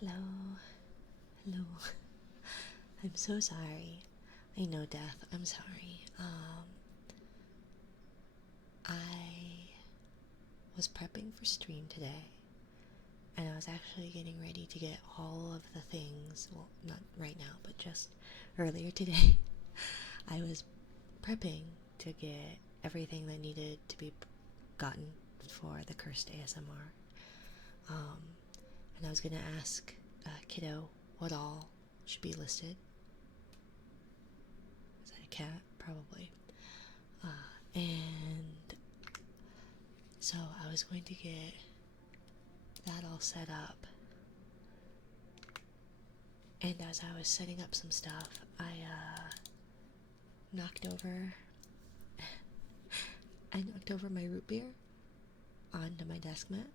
Hello, hello. I'm so sorry. I know, Death. I'm sorry. I was prepping for stream today, and I was actually getting ready to get all of the things. Well, not right now, but just earlier today. I was prepping to get everything that needed to be gotten for the cursed ASMR. And I was gonna ask Kiddo what all should be listed. Is that a cat? Probably. And so I was going to get that all set up. And as I was setting up some stuff, I knocked over my root beer onto my desk mat,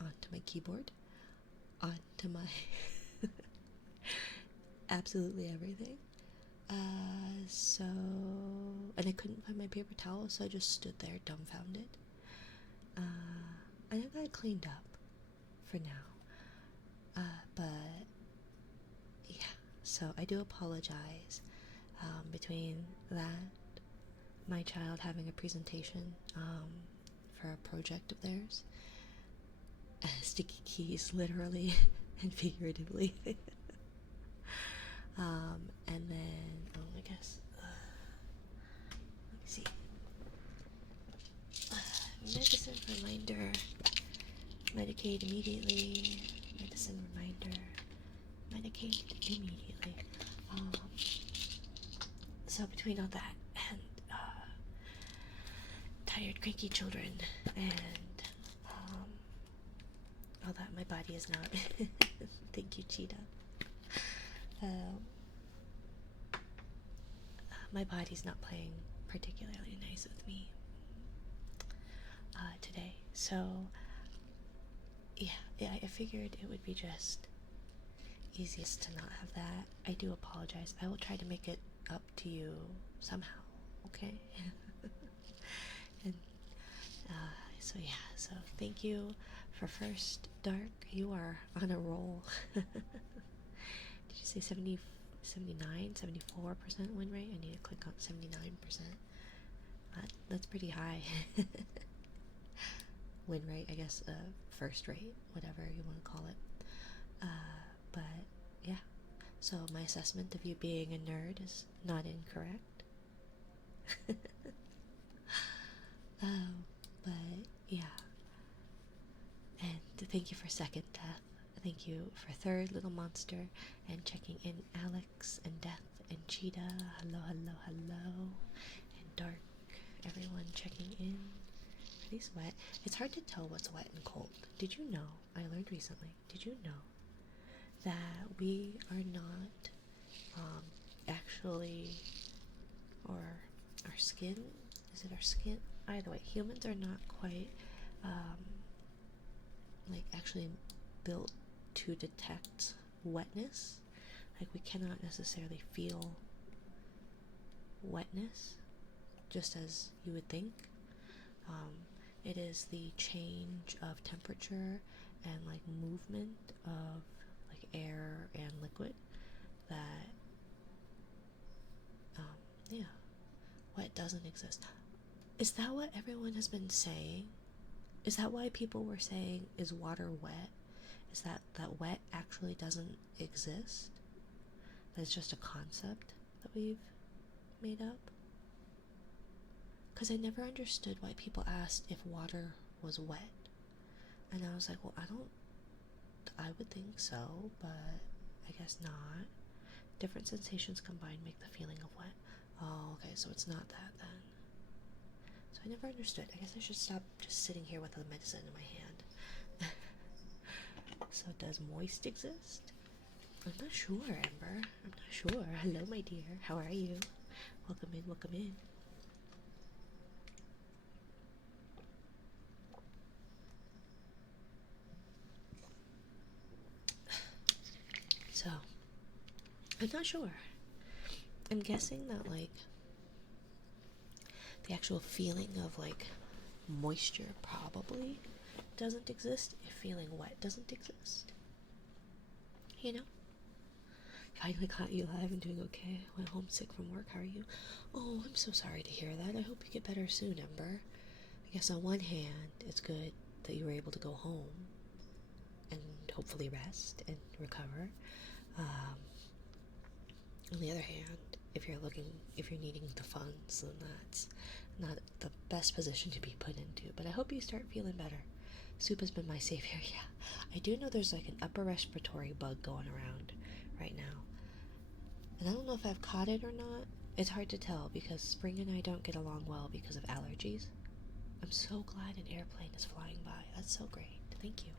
onto my keyboard, onto my absolutely everything. And I couldn't find my paper towel, so I just stood there dumbfounded. And I got it cleaned up for now. But yeah, so I do apologize. Between that, my child having a presentation for a project of theirs, sticky keys literally and figuratively. And then, I guess, let me see. Medicine reminder, medicate immediately, medicine reminder, medicate immediately. So between all that and tired, cranky children and all that, my body is not. Thank you, Cheetah. My body's not playing particularly nice with me today. So yeah, I figured it would be just easiest to not have that. I do apologize. I will try to make it up to you somehow, okay? And so yeah, so thank you for first Dark. You are on a roll. Did you say 79, 74% win rate. I need to click on 79%. That's pretty high. Win rate, I guess, first rate, whatever you want to call it. But yeah, so my assessment of you being a nerd is not incorrect. But yeah, and thank you for second death. Thank you for third little monster, and checking in Alex and Death and Cheetah. Hello, hello, hello. And Dark, everyone checking in. Are these wet? It's hard to tell what's wet and cold. Did you know? I learned recently. Did you know that we are not actually, or our skin? Is it our skin? Either way, humans are not quite like actually built to detect wetness. Like we cannot necessarily feel wetness just as you would think. It is the change of temperature and like movement of like air and liquid that yeah, wet doesn't exist. Is that what everyone has been saying? Is that why people were saying, is water wet? Is that wet actually doesn't exist? That it's just a concept that we've made up? Because I never understood why people asked if water was wet. And I was like, well, I would think so, but I guess not. Different sensations combined make the feeling of wet. Oh, okay, so it's not that then. So I never understood. I guess I should stop just sitting here with the medicine in my hand. So does moist exist? I'm not sure, Amber. I'm not sure. Hello, my dear. How are you? Welcome in, welcome in. So, I'm not sure. I'm guessing that, like, the actual feeling of, like, moisture probably doesn't exist if feeling wet doesn't exist. You know? Finally caught you live and doing okay. Went home sick from work. How are you? Oh, I'm so sorry to hear that. I hope you get better soon, Ember. I guess on one hand, it's good that you were able to go home and hopefully rest and recover. On the other hand, if you're needing the funds, then that's not the best position to be put into. But I hope you start feeling better. Soup has been my savior. Yeah, I do know there's like an upper respiratory bug going around right now. And I don't know if I've caught it or not. It's hard to tell because Spring and I don't get along well because of allergies. I'm so glad an airplane is flying by. That's so great. Thank you.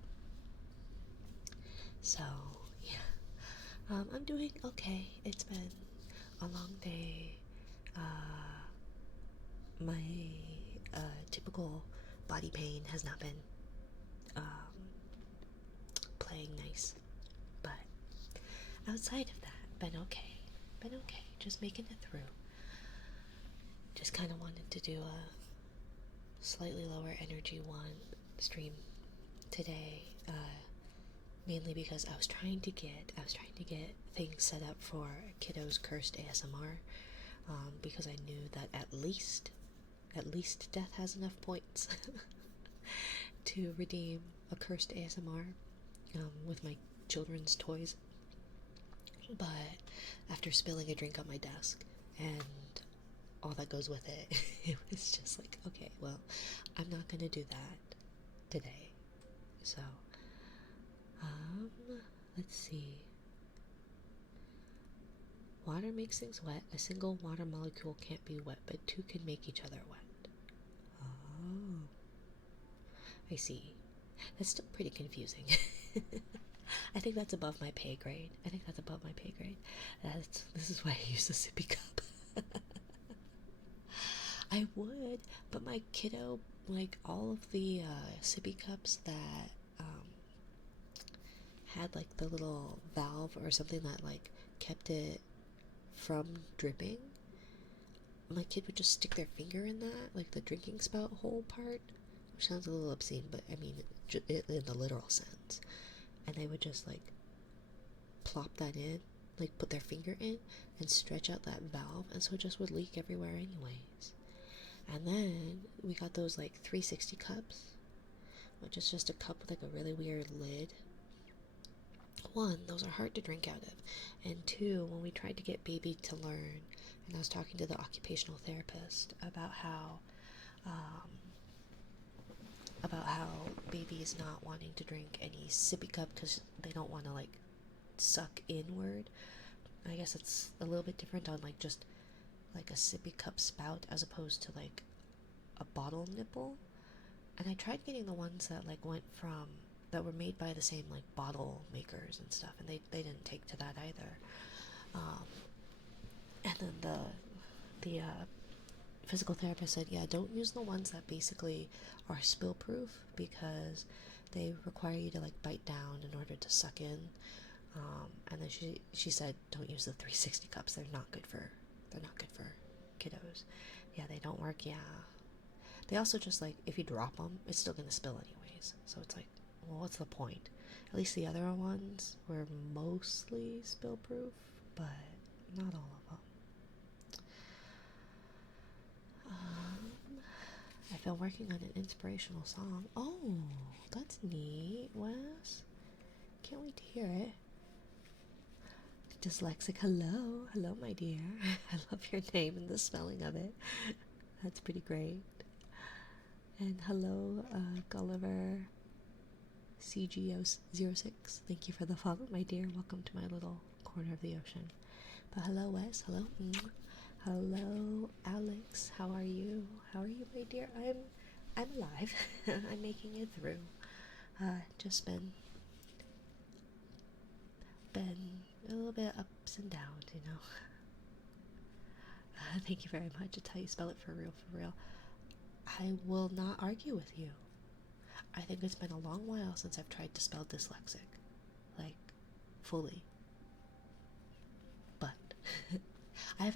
So, yeah. I'm doing okay. It's been a long day. My typical body pain has not been playing nice. But outside of that, been okay. Just making it through. Just kind of wanted to do a slightly lower energy one stream today, mainly because I was trying to get things set up for Kiddo's Cursed ASMR, because I knew that at least Death has enough points to redeem a Cursed ASMR with my children's toys. But after spilling a drink on my desk and all that goes with it, it was just like, okay, well, I'm not gonna do that today. So, let's see. Water makes things wet. A single water molecule can't be wet, but two can make each other wet. Oh, I see. That's still pretty confusing. I think that's above my pay grade. This is why I use a sippy cup. I would, but my kiddo, like all of the sippy cups that had like the little valve or something that like kept it from dripping, my kid would just stick their finger in that, like the drinking spout hole part, which sounds a little obscene, but I mean in the literal sense, and they would just like plop that in like put their finger in and stretch out that valve, and so it just would leak everywhere anyways. And then we got those like 360 cups, which is just a cup with like a really weird lid. One, those are hard to drink out of, and two, when we tried to get baby to learn, and I was talking to the occupational therapist about how baby is not wanting to drink any sippy cup because they don't want to like suck inward. I guess it's a little bit different on like just like a sippy cup spout as opposed to like a bottle nipple. And I tried getting the ones that like went from that were made by the same like bottle makers and stuff, and they didn't take to that either. And then the physical therapist said, yeah, don't use the ones that basically are spill proof because they require you to like bite down in order to suck in. And then she said, don't use the 360 cups. They're not good for kiddos. Yeah, they don't work. Yeah, they also just like if you drop them, it's still gonna spill anyways. So it's like, well, what's the point? At least the other ones were mostly spill proof, but not all of them. I've been working on an inspirational song. Oh, that's neat, Wes. Can't wait to hear it. Dyslexic, hello. Hello, my dear. I love your name and the spelling of it. That's pretty great. And hello, Gulliver CG06. Thank you for the follow, my dear. Welcome to my little corner of the ocean. But hello, Wes. Hello. Hello, Alex. How are you? How are you, my dear? I'm alive. I'm making it through. Just been a little bit ups and downs, you know. Thank you very much. It's how you spell it for real, for real. I will not argue with you. I think it's been a long while since I've tried to spell dyslexic, like fully. But I've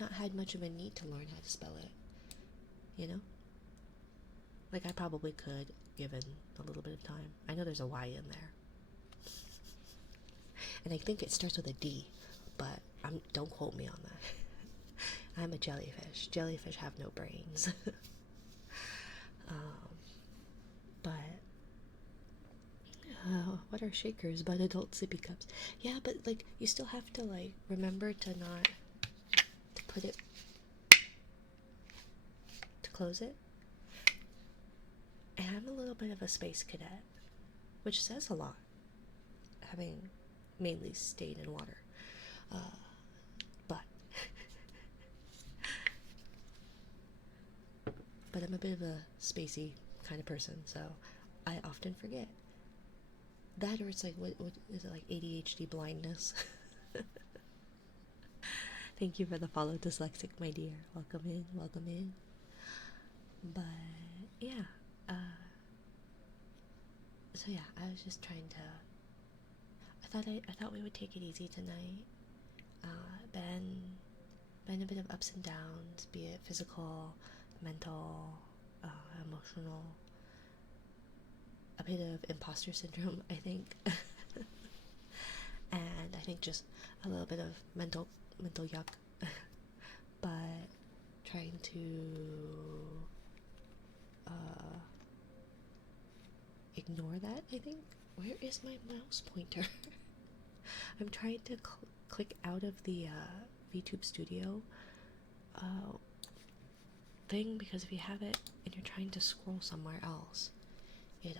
not had much of a need to learn how to spell it. You know, like I probably could, given a little bit of time. I know there's a Y in there, and I think it starts with a D, but don't quote me on that. I'm a jellyfish. Jellyfish have no brains. But what are shakers but adult sippy cups? Yeah, but like you still have to like remember to not to put it to close it. And I'm a little bit of a space cadet, which says a lot, having mainly stayed in water. But but I'm a bit of a spacey kind of person, so I often forget. That or it's like, what is it, like ADHD blindness? Thank you for the follow, Dyslexic, my dear. Welcome in, welcome in. But yeah, so yeah, I was just trying to. I thought we would take it easy tonight. Been a bit of ups and downs, be it physical, mental, emotional. A bit of imposter syndrome, I think. And I think just a little bit of mental yuck. But trying to ignore that, I think. Where is my mouse pointer? I'm trying to click out of the VTube Studio thing, because if you have it and you're trying to scroll somewhere else, it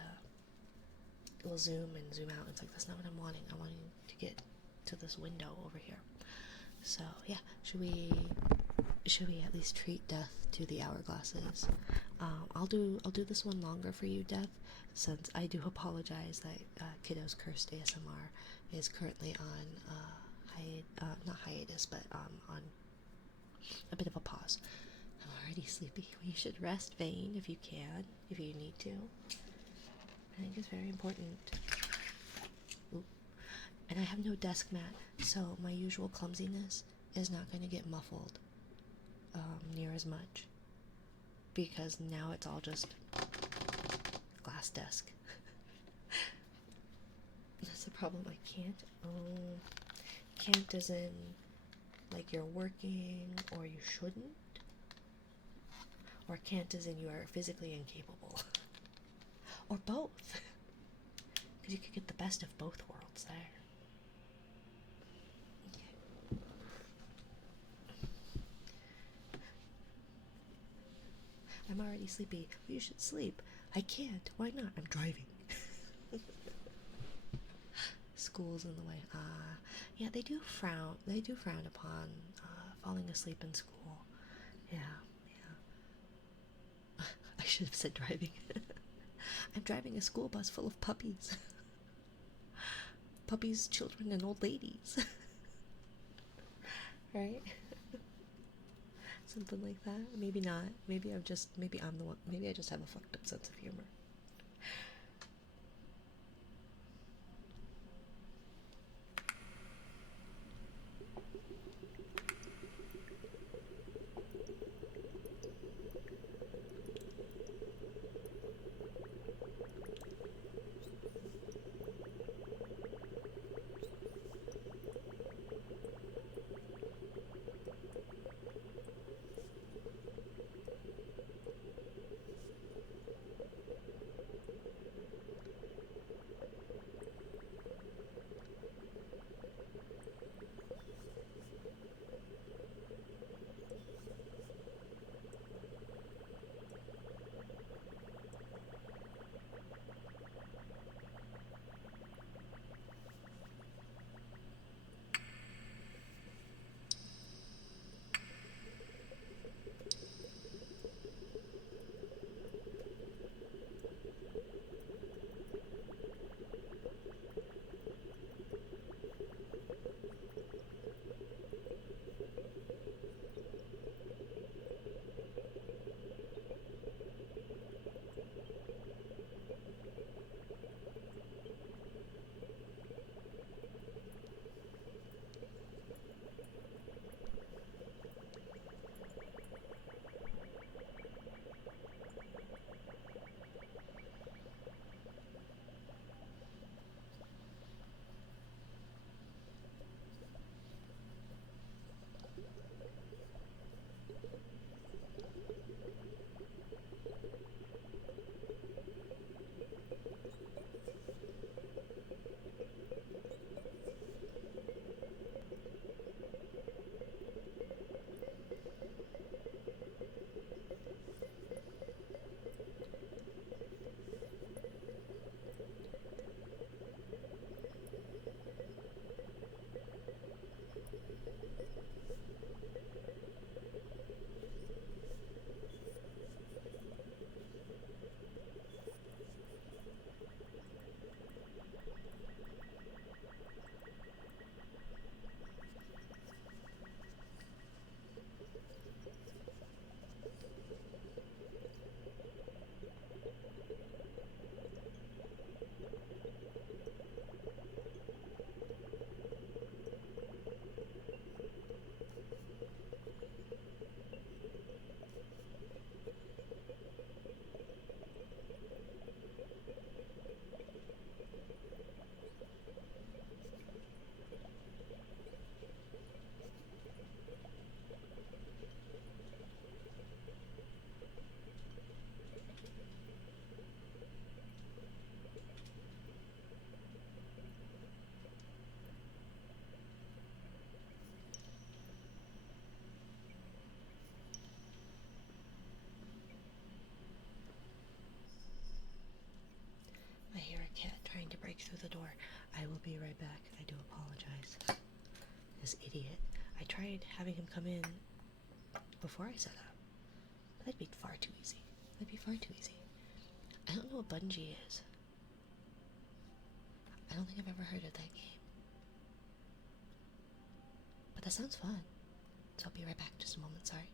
will zoom and zoom out. It's like, that's not what I'm wanting. I'm wanting to get to this window over here. So yeah, should we at least treat Death to the hourglasses? I'll do this one longer for you, Death, since I do apologize that Kiddo's Cursed ASMR is currently on not hiatus, but on a bit of a pause. I'm already sleepy. You should rest, Vane, if you can, if you need to. I think it's very important. Ooh. And I have no desk mat, so my usual clumsiness is not going to get muffled near as much, because now it's all just glass desk. That's the problem. I can't can't as in like you're working or you shouldn't? Or can't as in you are physically incapable? Or both? Because you could get the best of both worlds there. Okay. I'm already sleepy. You should sleep. I can't. Why not? I'm driving. School's in the way. Yeah, they do frown. They do frown upon falling asleep in school. Yeah, yeah. I should have said driving. I'm driving a school bus full of puppies. Puppies, children, and old ladies. Right? Something like that. Maybe not. Maybe maybe I'm the one. Maybe I just have a fucked up sense of humor. I hear a cat trying to break through the door. I will be right back. I do apologize. This idiot. I tried having him come in before I set up. That'd be far too easy. That'd be far too easy. I don't know what bungee is. I don't think I've ever heard of that game. But that sounds fun. So I'll be right back. Just a moment, sorry.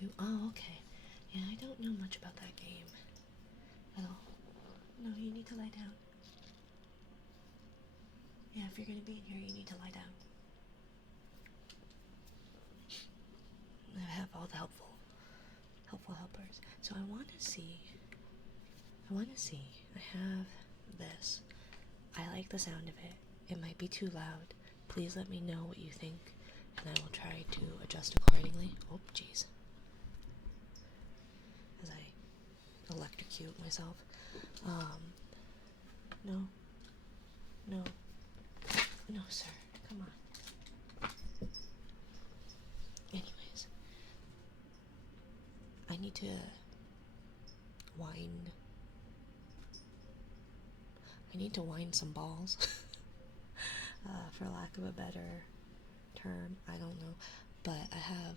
2? Oh, okay. Yeah, I don't know much about that game at all. No, you need to lie down. Yeah, if you're gonna be in here, you need to lie down. I have all the helpful helpers. So I want to see. I have this. I like the sound of it. It might be too loud. Please let me know what you think, and I will try to adjust accordingly. Oh, jeez. As I electrocute myself. No. No. No, sir. Come on. Anyways. I need to wind. I need to wind some balls. For lack of a better term. I don't know. But I have,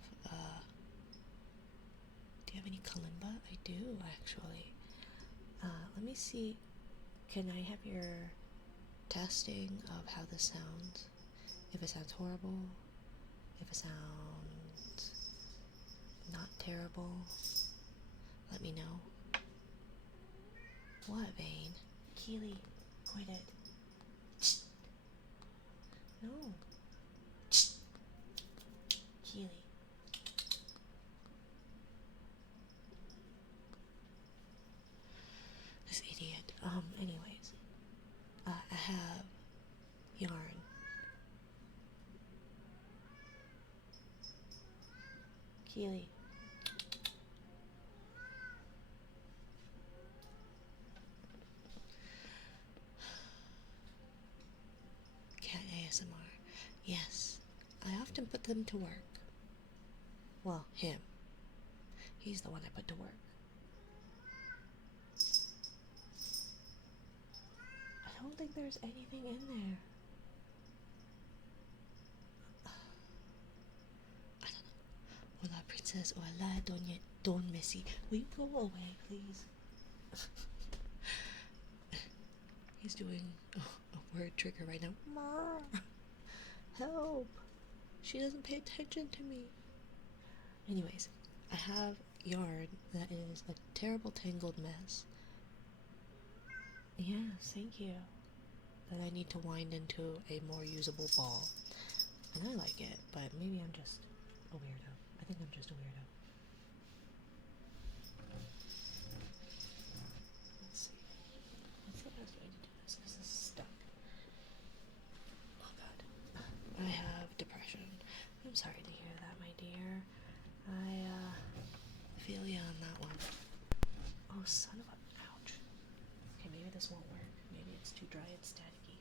do you have any kalimba? I do, actually. Let me see. Can I have your testing of how this sounds? If it sounds horrible, if it sounds not terrible, let me know. What, Vane? Keely, quit it. No. Keely. This idiot. Anyways. I have yarn. Keely. Cat ASMR. Yes. I often put them to work. Well, him. He's the one I put to work. I don't think there's anything in there. I don't know. Hola, princess. Hola, Don Missy. Will you go away, please? He's doing a word trigger right now. Ma! Help! She doesn't pay attention to me. Anyways, I have yarn that is a terrible tangled mess. Yes, thank you. That I need to wind into a more usable ball. And I like it, but maybe I'm just a weirdo. I think I'm just a weirdo. Let's see. What's the best way to do this? This is stuck. Oh god. I have depression. I'm sorry to hear that, my dear. I feel ya on that one. Oh, son of a... Ouch. Okay, maybe this won't work. Maybe it's too dry and staticky.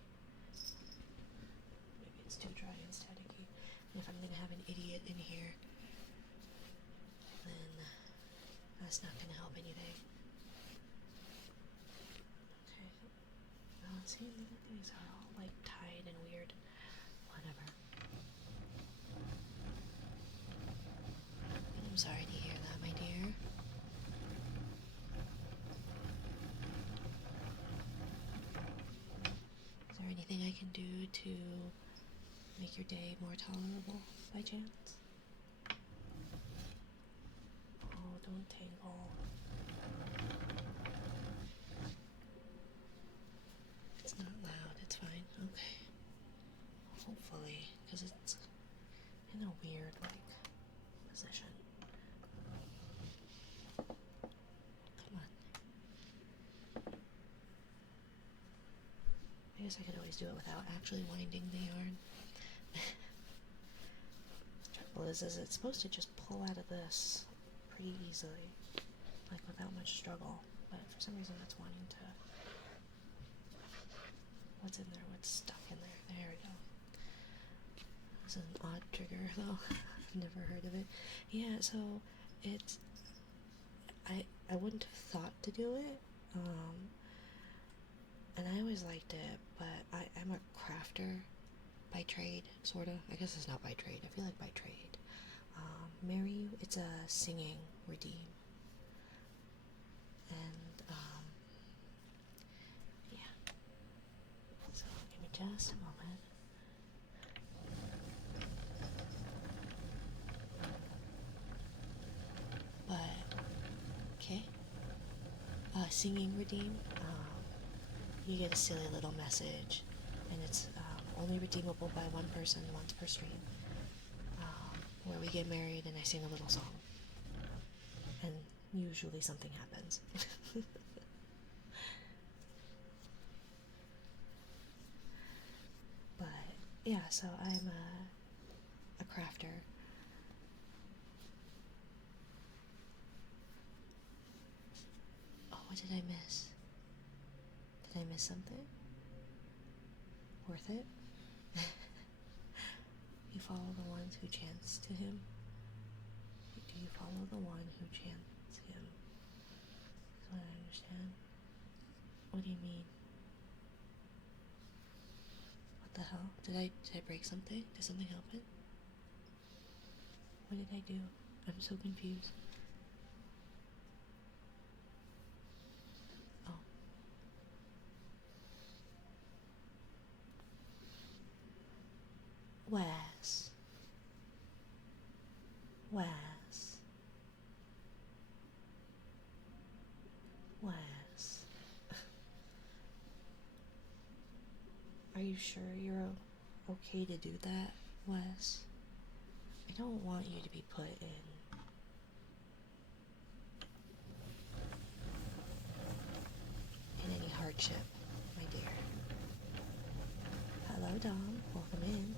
And if I'm gonna have an idiot in here, then that's not gonna help anything. Okay. Well, see, these are all like tied and weird. Whatever. I'm sorry to hear that, my dear. Is there anything I can do to make your day more tolerable, by chance? Oh, don't tangle. It's not loud, it's fine. Okay. Hopefully, because it's in a weird, position. Come on. I guess I could always do it without actually winding the yarn. The trouble is it's supposed to just pull out of this pretty easily, without much struggle, but for some reason it's wanting to... What's in there? What's stuck in there? There we go. This is an odd trigger, though. I've never heard of it. Yeah, so it's... I wouldn't have thought to do it, and I always liked it, but I'm a crafter by trade, sort of. I guess it's not by trade. I feel like by trade. Mary, it's a singing redeem. And, yeah. So, give me just a moment. singing redeem. You get a silly little message, and it's only redeemable by one person once per stream, where we get married and I sing a little song. And usually something happens. But yeah, so I'm a crafter. Oh, what did I miss? Did I miss something? Worth it? You follow the ones who chants to him? Do you follow the one who chants him? That's what I understand. What do you mean? What the hell? Did I break something? Did something happen? What did I do? I'm so confused. Oh. Wes. Wes. Wes. Are you sure you're okay to do that, Wes? I don't want you to be put in any hardship, my dear. Hello, Dom. Welcome in.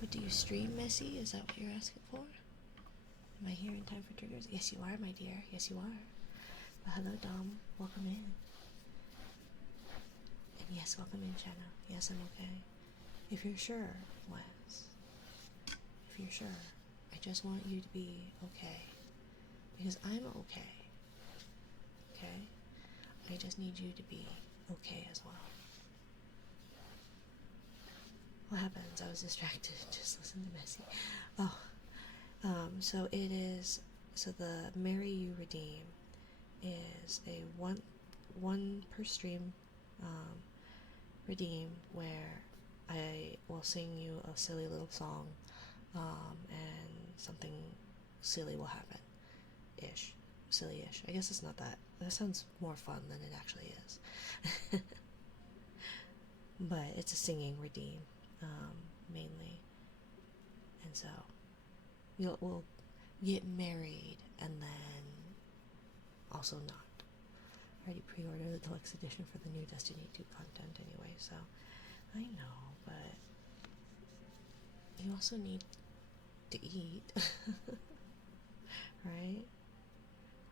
What, do you stream, Messy? Is that what you're asking for? Am I here in time for triggers? Yes, you are, my dear. Yes, you are. But hello, Dom. Welcome in. And yes, welcome in, Shanna. Yes, I'm okay. If you're sure, Wes. If you're sure, I just want you to be okay. Because I'm okay. Okay? I just need you to be okay as well. What happens? I was distracted. Just listen to Messy. Oh. So it is, so the Marry You Redeem is a one per stream redeem where I will sing you a silly little song, and something silly will happen. Silly-ish. I guess it's not that. That sounds more fun than it actually is. But it's a singing redeem, mainly. And so we'll get married and then also not. I already pre-ordered the deluxe edition for the new Destiny 2 content anyway, so I know, but you also need to eat. Right?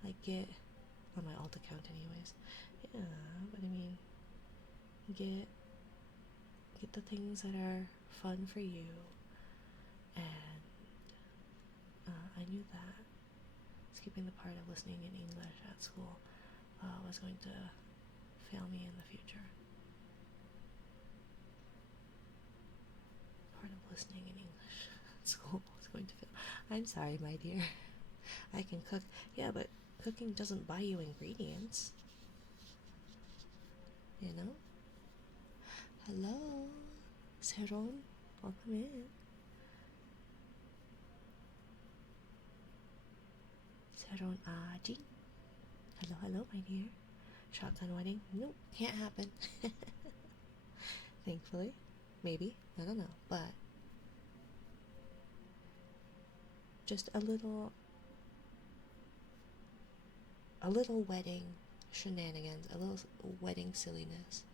Like, get on my alt account anyways. Yeah, but I mean, get the things that are fun for you, and I knew that skipping the part of listening in English at school was going to fail me in the future. Part of listening in English at school was going to fail. I'm sorry, my dear. I can cook. Yeah, but cooking doesn't buy you ingredients. You know? Hello, Seron. Welcome in. Seron Aji. Hello, my dear. Shotgun wedding? Nope, can't happen. Thankfully. Maybe. I don't know. But just a little wedding shenanigans, a little wedding silliness.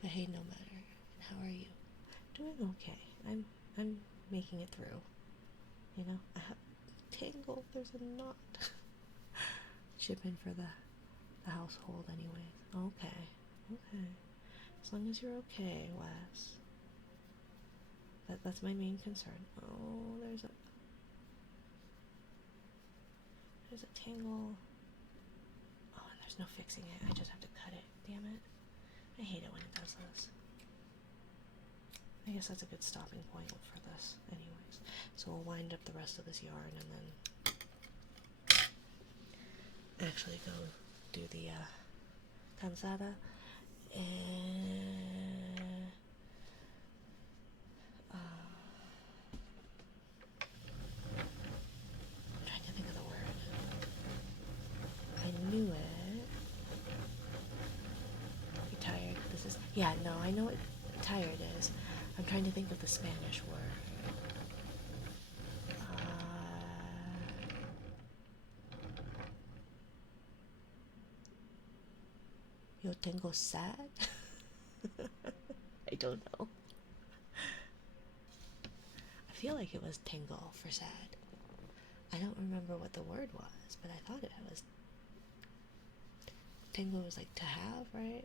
But hey, no matter. And how are you? Doing okay. I'm making it through. You know, I have tangle. There's a knot. Shipping for the household, anyways. Okay. As long as you're okay, Wes. That's my main concern. Oh, there's a tangle. Oh, and there's no fixing it. I just have to cut it. Damn it. I hate it when it does this. I guess that's a good stopping point for this anyways. So we'll wind up the rest of this yarn and then actually go do the cansada. And I'm trying to think of the Yeah, no, I know what tired is. I'm trying to think of the Spanish word. Yo tengo sad? I don't know. I feel like it was tango for sad. I don't remember what the word was, but I thought it was. Tango was like to have, right?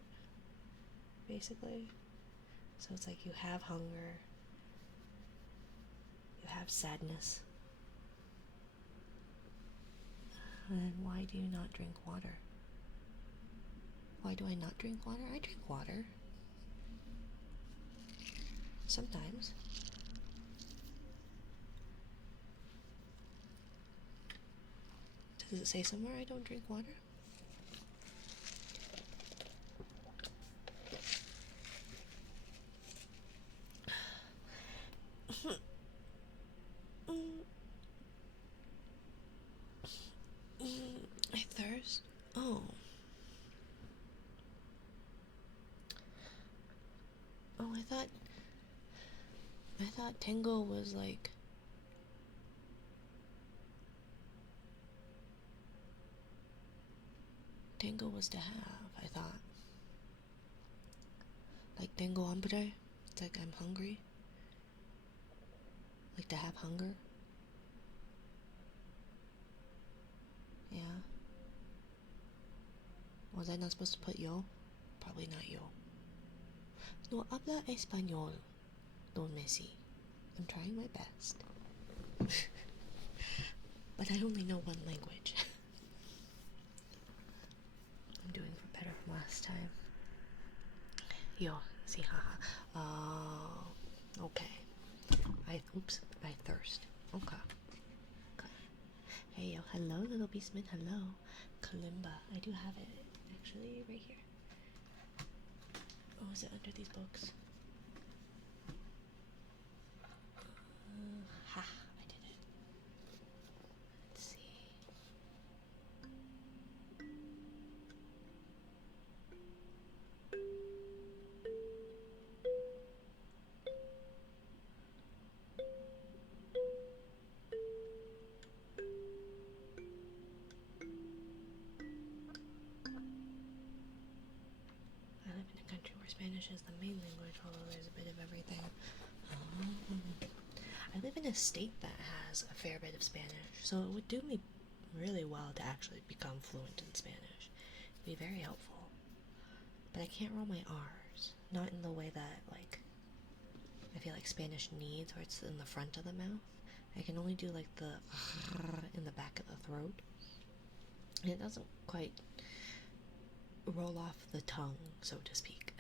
Basically. So it's like you have hunger, you have sadness. And why do you not drink water? Why do I not drink water? I drink water. Sometimes. Does it say somewhere I don't drink water? I thirst. Oh. Oh, I thought tango was like tango was to have, I thought. Like tengo hambre. It's like I'm hungry. Like to have hunger. Yeah. Was I not supposed to put yo? Probably not yo. No habla español, Don Messi. I'm trying my best. But I only know one language. I'm doing for better from last time. Yo, see, haha. Oh, okay. I thirst. Okay. Hey, yo, hello, little beastman, hello. Kalimba, I do have it, actually, right here. Oh, is it under these books? Ha, I did it. Let's see. I live in a country where Spanish is the main language, although there's a bit of everything. I live in a state that has a fair bit of Spanish, so it would do me really well to actually become fluent in Spanish. It'd be very helpful. But I can't roll my R's. Not in the way that, like, I feel like Spanish needs, where it's in the front of the mouth. I can only do, like, the in the back of the throat. And it doesn't quite roll off the tongue, so to speak.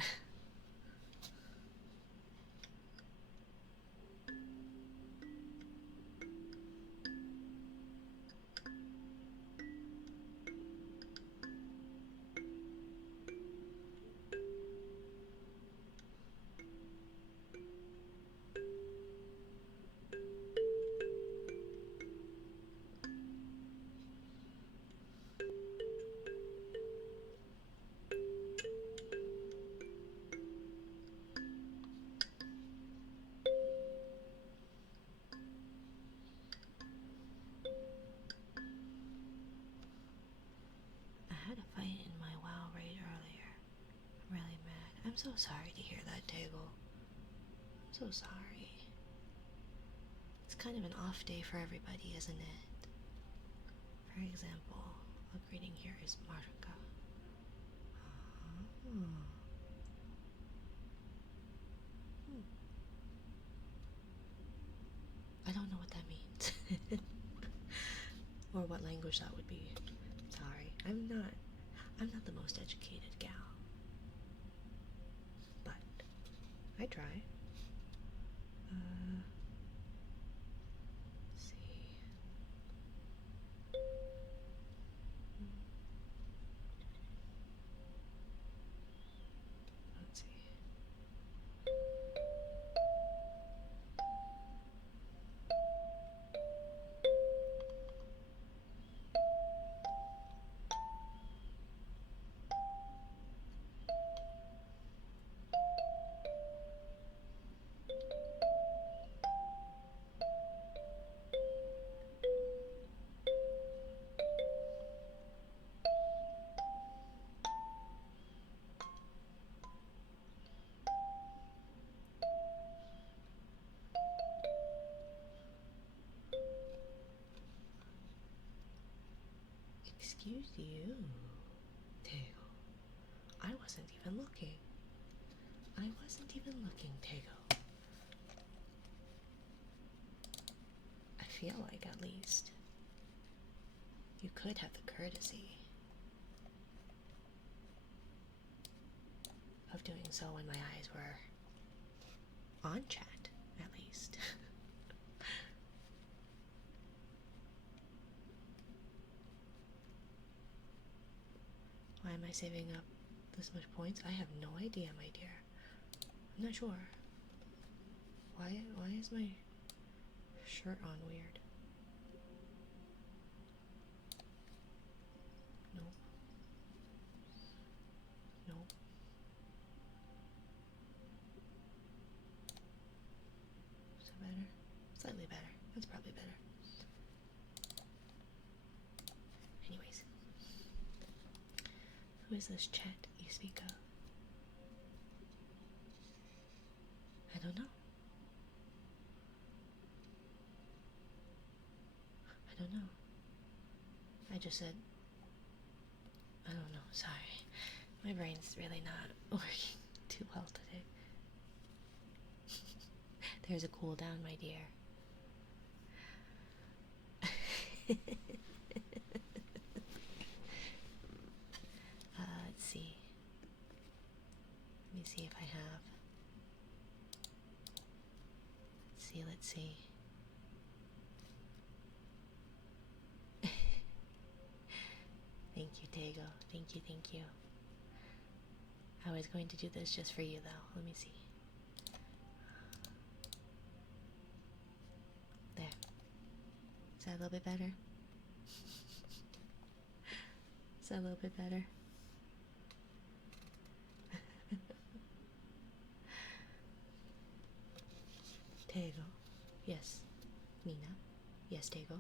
I had a fight in my WoW raid earlier. I'm really mad. I'm so sorry to hear that, Taggle. I'm so sorry. It's kind of an off day for everybody, isn't it? For example, a greeting here is Marika. I don't know what that means. Or what language that would be. Sorry. I'm not the most educated gal. But I try. Let's see. Let's see. Excuse you, Tego. I wasn't even looking. Tego. I feel like, at least, you could have the courtesy of doing so when my eyes were on chat, at least. Why am I saving up this much points? I have no idea, my dear. I'm not sure. Why is my shirt on weird? Nope. Nope. Is that better? Slightly better. That's probably better. Anyways. Who is this chat you speak of? I don't know. I don't know. I just said, I don't know, sorry. My brain's really not working too well today. There's a cool down, my dear. Let's see. Let me see if I have. Let's see. Thank you, Tego. Thank you. I was going to do this just for you, though. Let me see. There. Is that a little bit better? Is that a little bit better? Tego. Yes. Mina. Yes, Tego.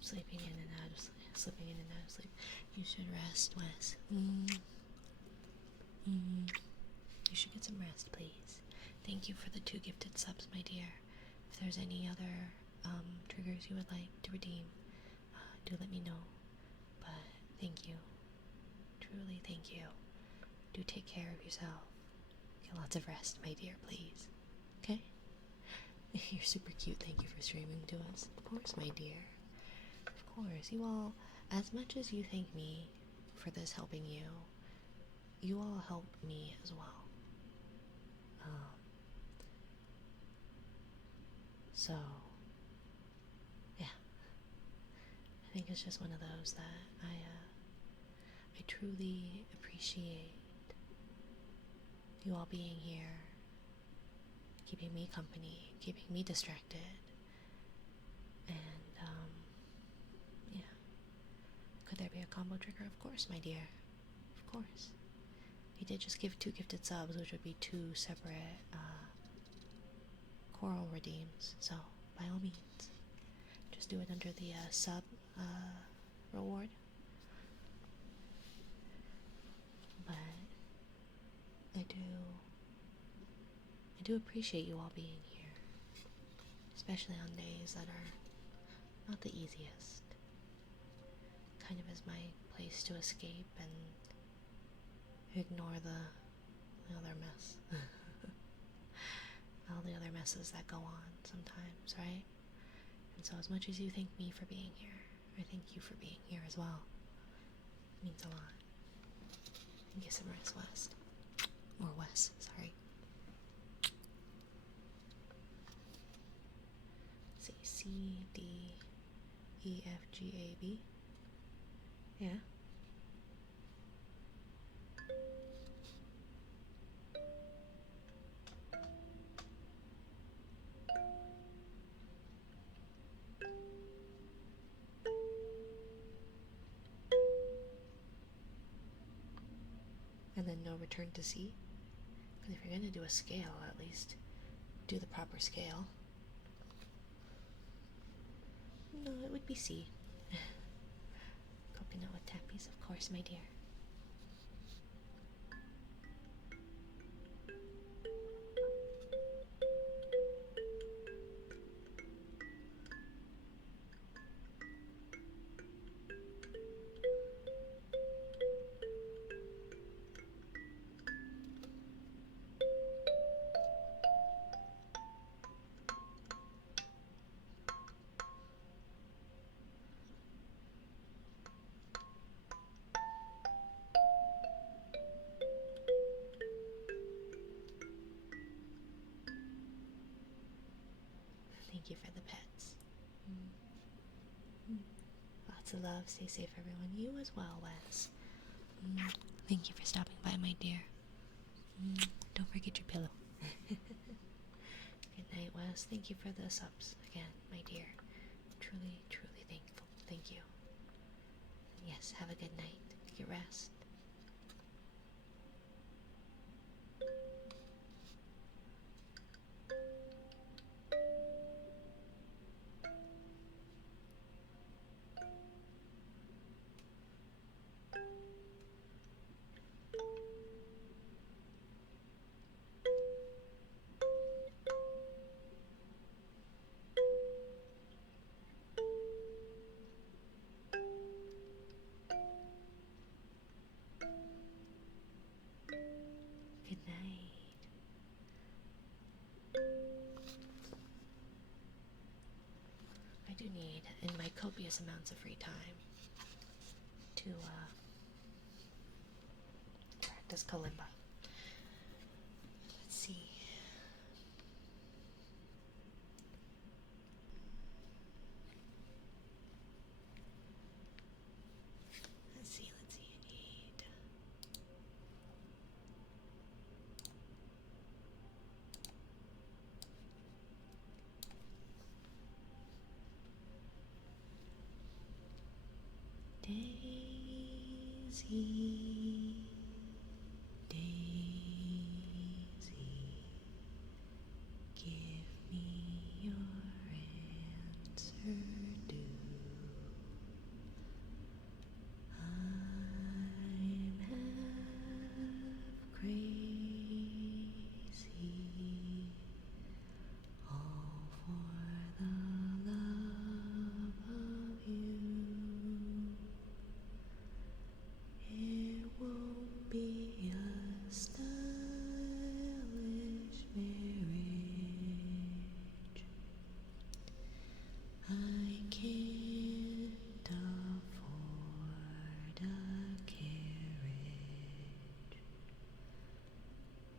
Sleeping in and out of sleep. Slipping in and out of sleep. You should rest, Wes. You should get some rest, please. Thank you for the 2 gifted subs, my dear. If there's any other triggers you would like to redeem, do let me know. But thank you. Truly, thank you. Do take care of yourself. Get lots of rest, my dear, please. Okay? You're super cute. Thank you for streaming to us. Of course, my dear. Of course. You all, as much as you thank me for this helping you, you all help me as well. So, yeah. I think it's just one of those that I truly appreciate you all being here, keeping me company, keeping me distracted, and yeah. Could there be a combo trigger? Of course, my dear. Of course. We did just give 2 gifted subs, which would be 2 separate coral redeems, so by all means, just do it under the sub reward. But I do appreciate you all being here, especially on days that are not the easiest. Kind of is my place to escape and ignore the the other mess. All the other messes that go on sometimes, right? And so as much as you thank me for being here, I thank you for being here as well. It means a lot. And get some rest, West. Or Wes, sorry. Let's see, C, D, E, F, G, A, B. Yeah. And then no return to C? Because if you're going to do a scale, at least do the proper scale. No, it would be C. Coconut with tappies, of course, my dear. Thank you for the pets. Lots of love. Stay safe, everyone. You as well, Wes. Thank you for stopping by, my dear. Don't forget your pillow. Good night, Wes. Thank you for the subs again, my dear. Truly, truly thankful. Thank you. Yes, have a good night. Get rest. Good night. I do need, in my copious amounts of free time, to practice kalimba. Let's see. Let's see. I need Daisy, Daisy, give me your answer due. I'm half crazy, all for the love of you. It won't be a stylish marriage. I can't afford a carriage,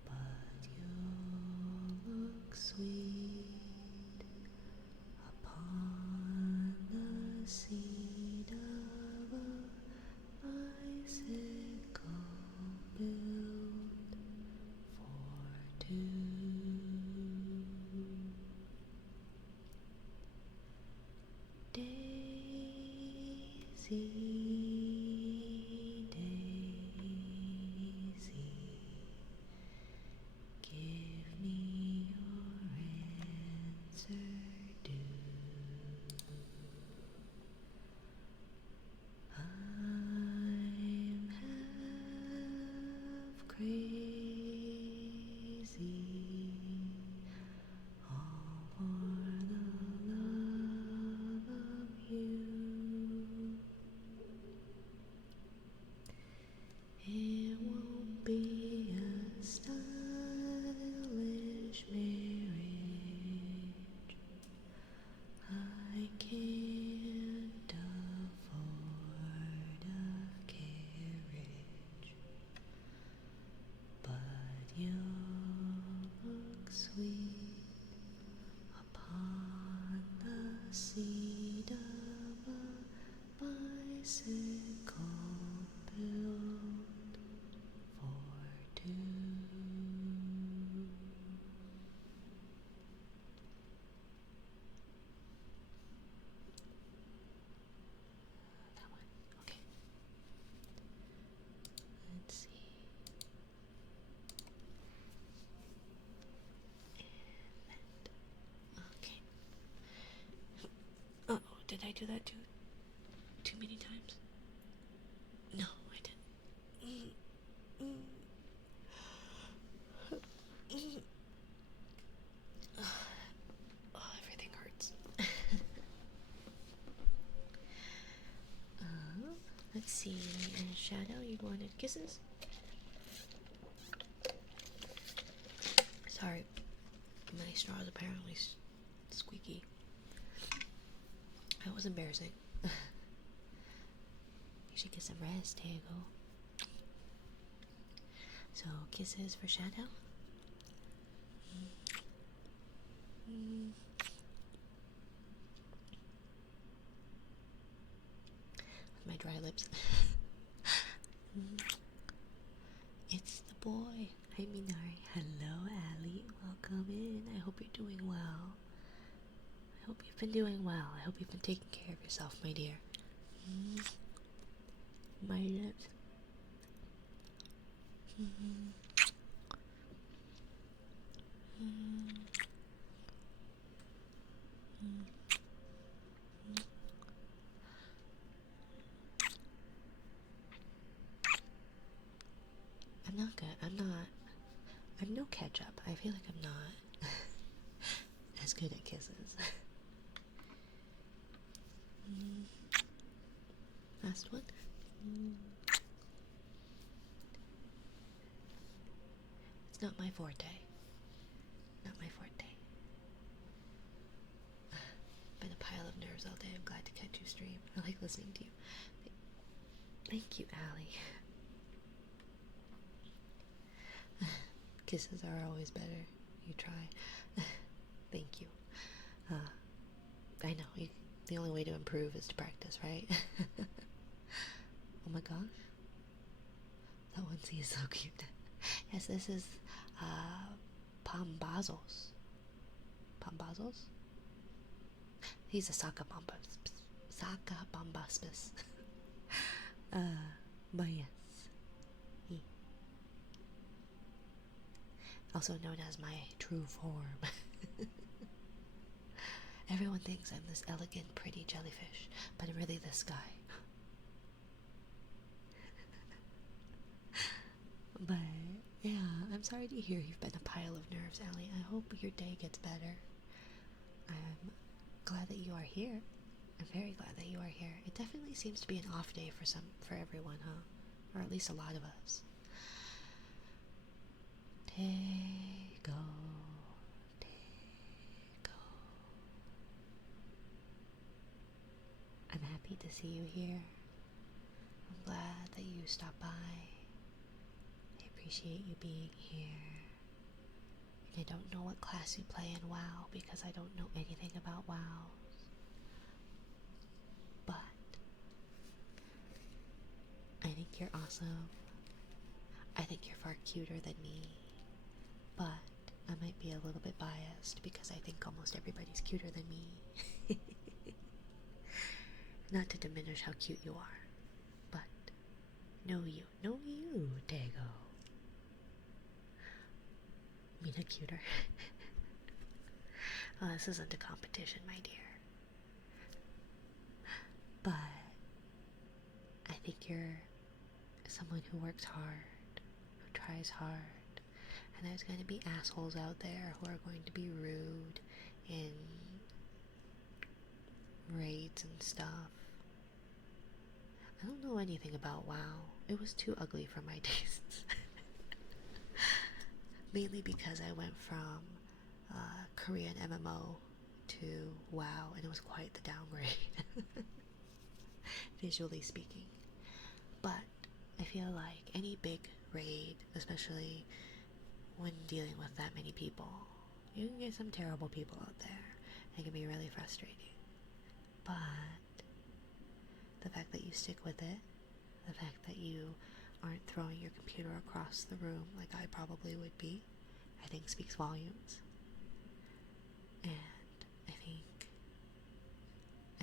but you'll look sweet upon the seat of a bicycle built for two. Daisy, Daisy, give me your answer due. I'm half crazy, all for the love of you. It won't be a stylish upon the seat of a bicycle built for two. That one. Okay. Let's see. Okay. Oh, did I do that too many times? No, I didn't. Oh, everything hurts. Let's see. Shadow, you wanted kisses? Sorry, my straw's apparently squeaky. That was embarrassing. You should get some rest, Diego. So, kisses for Shadow? With my dry lips. It's the boy. Hi, Minari. Hello, Allie. Welcome in. I hope you're doing well. I hope you've been doing well. I hope you've been taking care of yourself, my dear. My lips. I'm not good. I'm no ketchup. I feel like I'm not as good at kisses. Last one. It's not my forte. Not my forte. Been a pile of nerves all day. I'm glad to catch you stream. I like listening to you. Thank you, Allie. Kisses are always better. You try. Thank you. I know, the only way to improve is to practice, right? Oh my gosh. That onesie is so cute. Yes, this is Pambazos. Pambazos? He's a Sakabambaspis. But yes. He. Also known as my true form. Everyone thinks I'm this elegant, pretty jellyfish, but I'm really this guy. But, yeah, I'm sorry to hear you've been a pile of nerves, Allie. I hope your day gets better. I'm glad that you are here. I'm very glad that you are here. It definitely seems to be an off day for everyone, huh? Or at least a lot of us. Take I'm happy to see you here. I'm glad that you stopped by. I appreciate you being here. And I don't know what class you play in WoW because I don't know anything about WoW. But I think you're awesome. I think you're far cuter than me. But I might be a little bit biased because I think almost everybody's cuter than me. Not to diminish how cute you are, but know you, Dago. Mina cuter. Well, this isn't a competition, my dear. But I think you're someone who works hard, who tries hard, and there's going to be assholes out there who are going to be rude in raids and stuff. I don't know anything about WoW. It was too ugly for my tastes. Mainly because I went from Korean MMO to WoW, and it was quite the downgrade, visually speaking. But I feel like any big raid, especially when dealing with that many people, You can get some terrible people out there. It can be really frustrating. But the fact that you stick with it, the fact that you aren't throwing your computer across the room like I probably would be, I think speaks volumes. And I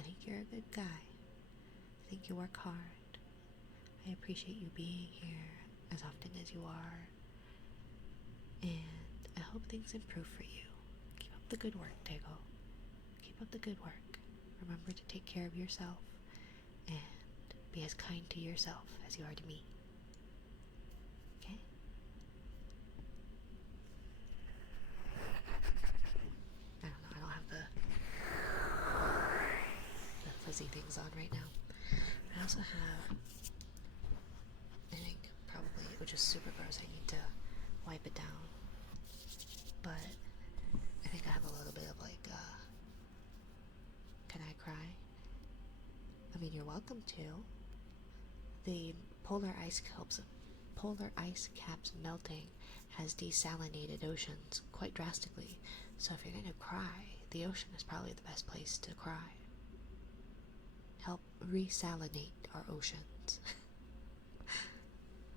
think you're a good guy. I think you work hard. I appreciate you being here as often as you are. And I hope things improve for you. Keep up the good work, Tego. Keep up the good work. Remember to take care of yourself and be as kind to yourself as you are to me. Okay? I don't know, I don't have the fuzzy things on right now. I also have, I think probably, which is super gross, I need to wipe it down. But I think I have a little bit of like, can I cry? I mean, you're welcome to. The polar ice caps melting has desalinated oceans quite drastically. So if you're going to cry, the ocean is probably the best place to cry. Help resalinate our oceans.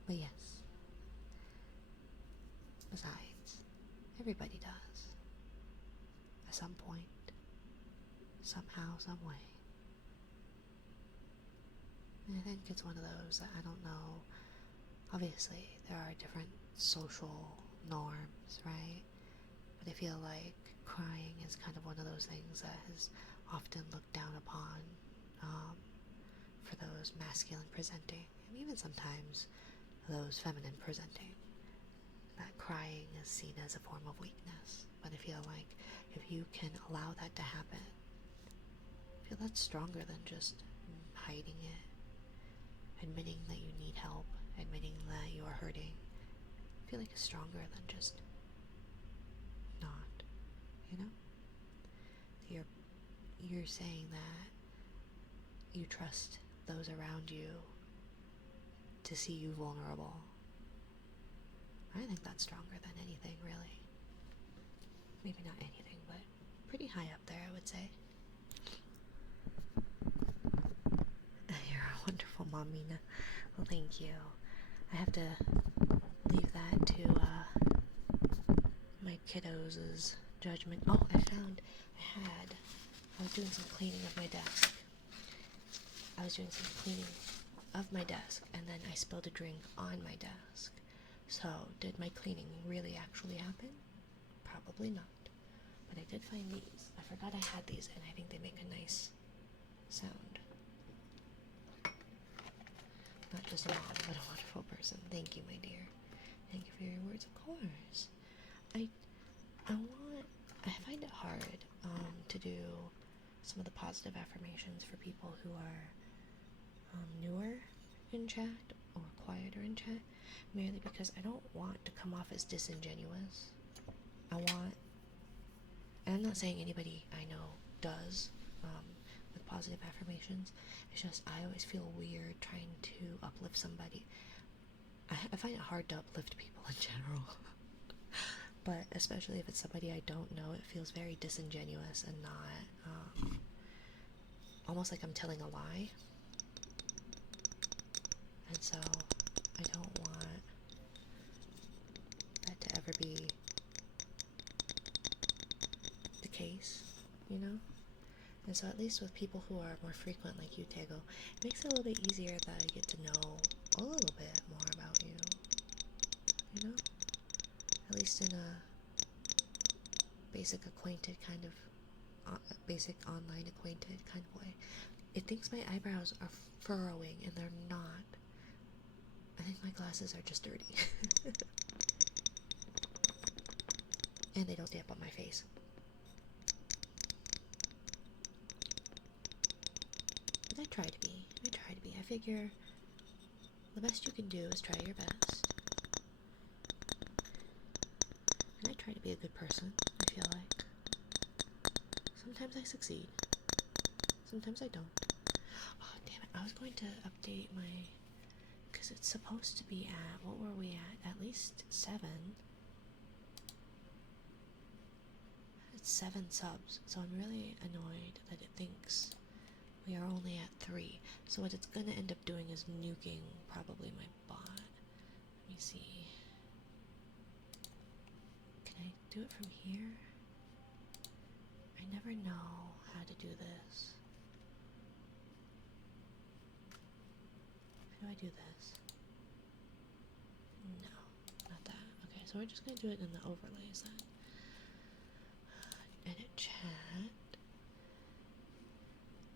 But yes. Besides, everybody does. At some point. Somehow, some way. And I think it's one of those that I don't know. Obviously, there are different social norms, right? But I feel like crying is kind of one of those things that is often looked down upon for those masculine presenting, and even sometimes those feminine presenting. That crying is seen as a form of weakness. But I feel like if you can allow that to happen, I feel that's stronger than just hiding it. Admitting that you need help, admitting that you are hurting, I feel like it's stronger than just not, you know? You're saying that you trust those around you to see you vulnerable. I think that's stronger than anything, really. Maybe not anything, but pretty high up there, I would say. You're a wonderful mom, Mina. Well, thank you. I have to leave that to my kiddos' judgment. Oh, I was doing some cleaning of my desk. And then I spilled a drink on my desk. So, did my cleaning really actually happen? Probably not. But I did find these. I forgot I had these, and I think they make a nice sound. Not just a mom, but a wonderful person. Thank you, my dear. Thank you for your words, of course. I find it hard to do some of the positive affirmations for people who are newer in chat or quieter in chat, merely because I don't want to come off as disingenuous. And I'm not saying anybody I know does with positive affirmations. It's just I always feel weird trying to uplift somebody. I find it hard to uplift people in general. But especially if it's somebody I don't know, it feels very disingenuous and not, almost like I'm telling a lie. And so, I don't want that to ever be the case, you know? And so at least with people who are more frequent like you, Tego, it makes it a little bit easier that I get to know a little bit more about you, you know? At least in a basic acquainted kind of, basic online acquainted kind of way. It thinks my eyebrows are furrowing, and they're not. I think my glasses are just dirty. And they don't stay up on my face. But I try to be. I figure the best you can do is try your best. And I try to be a good person, I feel like. Sometimes I succeed. Sometimes I don't. Oh, damn it. I was going to update my... Because it's supposed to be at... What were we at? At least 7. 7 subs, so I'm really annoyed that it thinks we are only at 3. So what it's gonna end up doing is nuking probably my bot. Let me see. Can I do it from here? I never know how to do this. How do I do this? No, not that. Okay, so we're just gonna do it in the overlays then. Edit chat.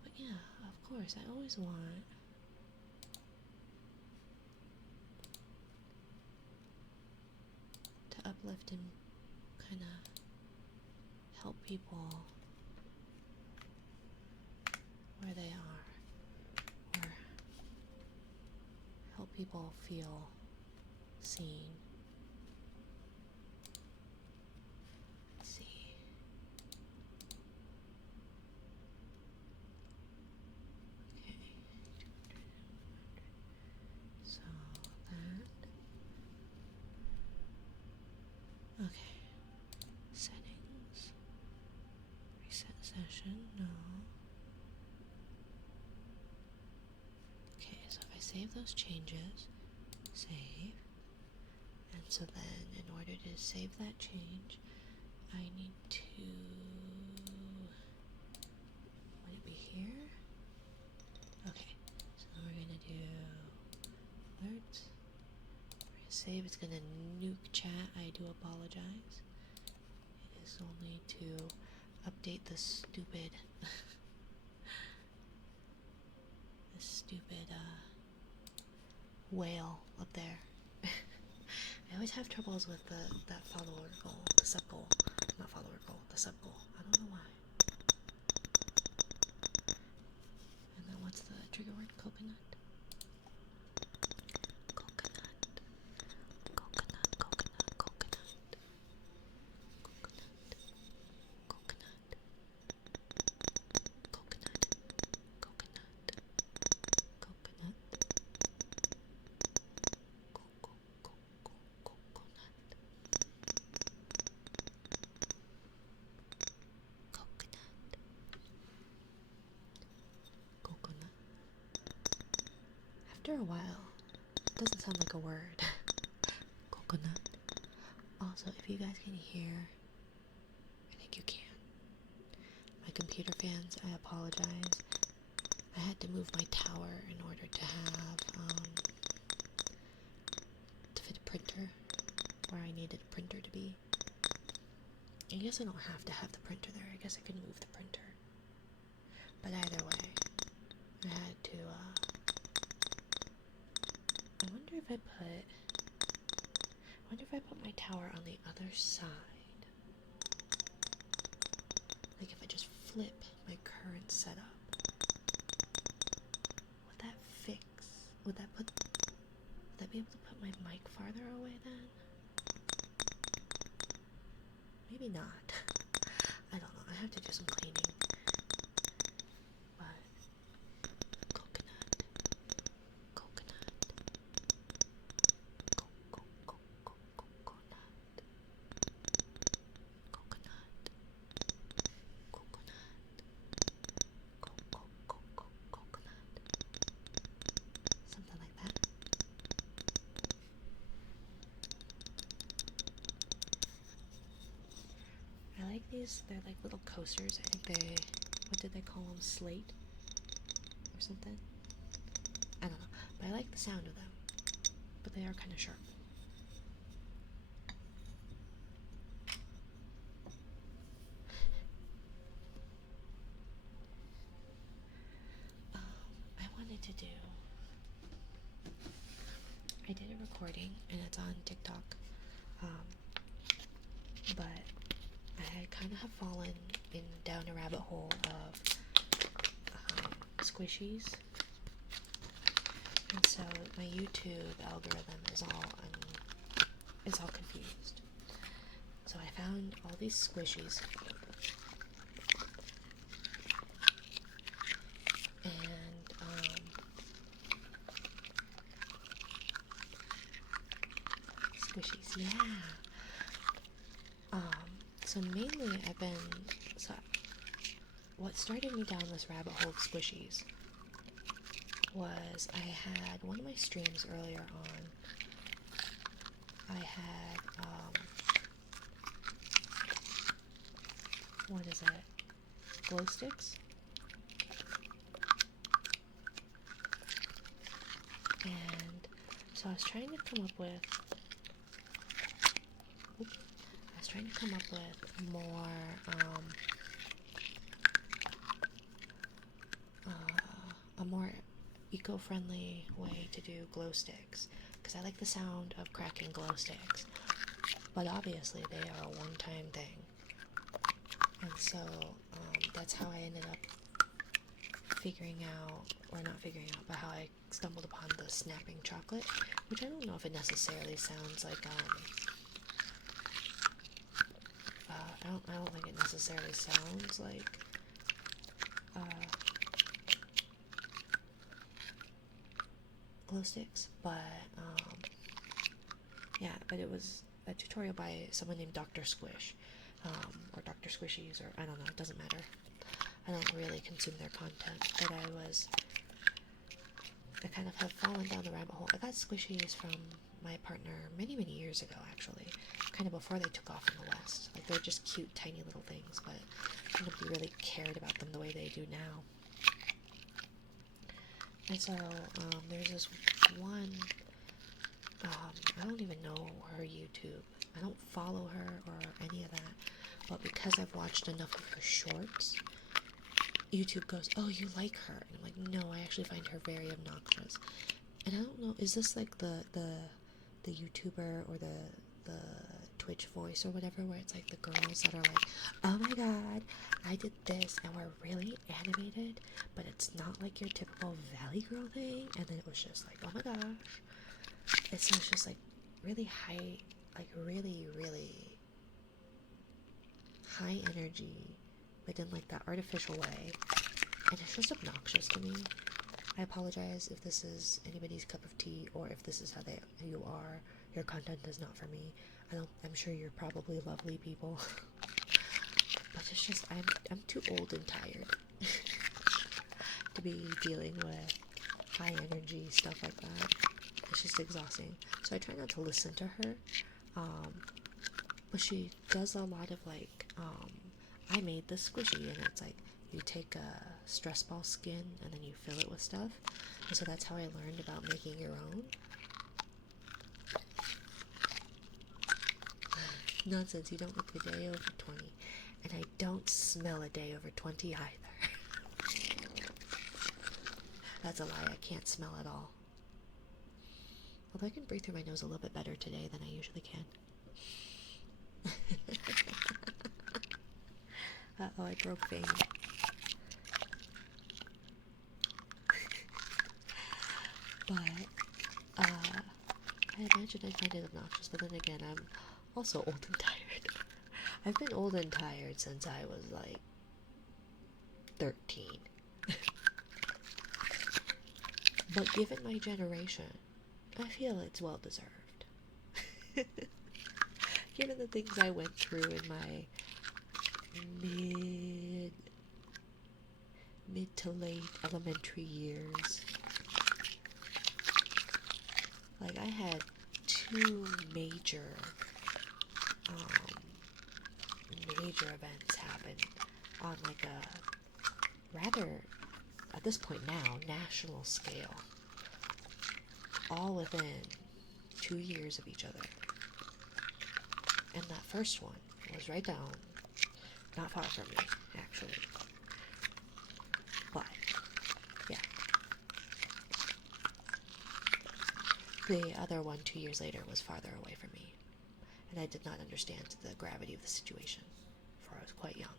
But yeah, of course, I always want to uplift and kind of help people where they are, or help people feel seen. Let's see. Okay. So that. Okay. Settings. Reset session. No. Okay, so if I save those changes, save. And so then, in order to save that change, I need to, would it be here? Okay, so we're gonna do alerts. We're gonna save, it's gonna nuke chat, I do apologize. It is only to update the stupid, this stupid, whale up there. I always have troubles with that follower goal, the sub goal. Not follower goal, the sub goal. I don't know why. And then what's the trigger word? Coconut? Coconut. Coconut, coconut, coconut. Coconut. Coconut. Coconut. Coconut. Coconut. Coconut. After a while, it doesn't sound like a word. Coconut. Also, if you guys can hear, I think you can. My computer fans, I apologize. I had to move my tower in order to have, to fit a printer where I needed a printer to be. I guess I don't have to have the printer there. I guess I can move the printer. But either way, I had to, I wonder if I put my tower on the other side. Like if I just flip my current setup. Would that fix? Would that be able to put my mic farther away then? Maybe not. I don't know. I have to do some cleaning. But coconut. Coconut. Coconut. Coconut. Coconut. Something like that. I like these. They're like little coasters. I think what did they call them? Slate? Or something? I don't know. But I like the sound of them. But they are kind of sharp. I did a recording and it's on TikTok, but I kind of have fallen down a rabbit hole of squishies, and so my YouTube algorithm is all confused. So I found all these squishies, squishies, yeah. So mainly I've been what started me down this rabbit hole of squishies was I had one of my streams earlier on. I had, what is it? Glow sticks? And so I was trying to come up with, more, a more eco-friendly way to do glow sticks, because I like the sound of cracking glow sticks, but obviously they are a one-time thing. And so that's how I ended up but how I stumbled upon the snapping chocolate, which I don't know if it necessarily sounds like, I don't think it necessarily sounds like, glow sticks, but, yeah, but it was a tutorial by someone named Dr. Squish, or Dr. Squishies, or I don't know, it doesn't matter. I don't really consume their content, but I kind of have fallen down the rabbit hole. I got squishies from my partner many, many years ago, actually, kind of before they took off in the West. Like, they're just cute, tiny little things, but nobody really cared about them the way they do now. And so, there's this one, I don't even know her YouTube. I don't follow her or any of that, but because I've watched enough of her shorts, YouTube goes, oh, you like her? And I'm like, no, I actually find her very obnoxious. And I don't know, is this like the YouTuber or the Twitch voice or whatever, where it's like the girls that are like, oh my god, I did this and we're really animated, but it's not like your typical Valley Girl thing. And then it was just like, oh my gosh. It's just like really high, like really, really high energy, but in like that artificial way, and it's just obnoxious to me. I apologize if this is anybody's cup of tea, or if this is how you are. Your content is not for me. I'm sure you're probably lovely people, but it's just I'm too old and tired to be dealing with high energy stuff like that. It's just exhausting. So I try not to listen to her, but she does a lot of like, I made this squishy, and it's like you take a stress ball skin and then you fill it with stuff. And so that's how I learned about making your own. Nonsense, you don't look a day over 20. And I don't smell a day over 20 either. That's a lie, I can't smell at all. Although I can breathe through my nose a little bit better today than I usually can. Uh-oh, I broke Fame. But, I imagine I'd find it obnoxious, but then again, I'm also old and tired. I've been old and tired since I was, like, 13. But given my generation, I feel it's well deserved. Given the things I went through in my mid to late elementary years. Like, I had two major events happen on like a rather, at this point now, national scale, all within 2 years of each other. And that first one was right down, not far from me, actually. But, yeah. The other one 2 years later was farther away from me, and I did not understand the gravity of the situation, for I was quite young.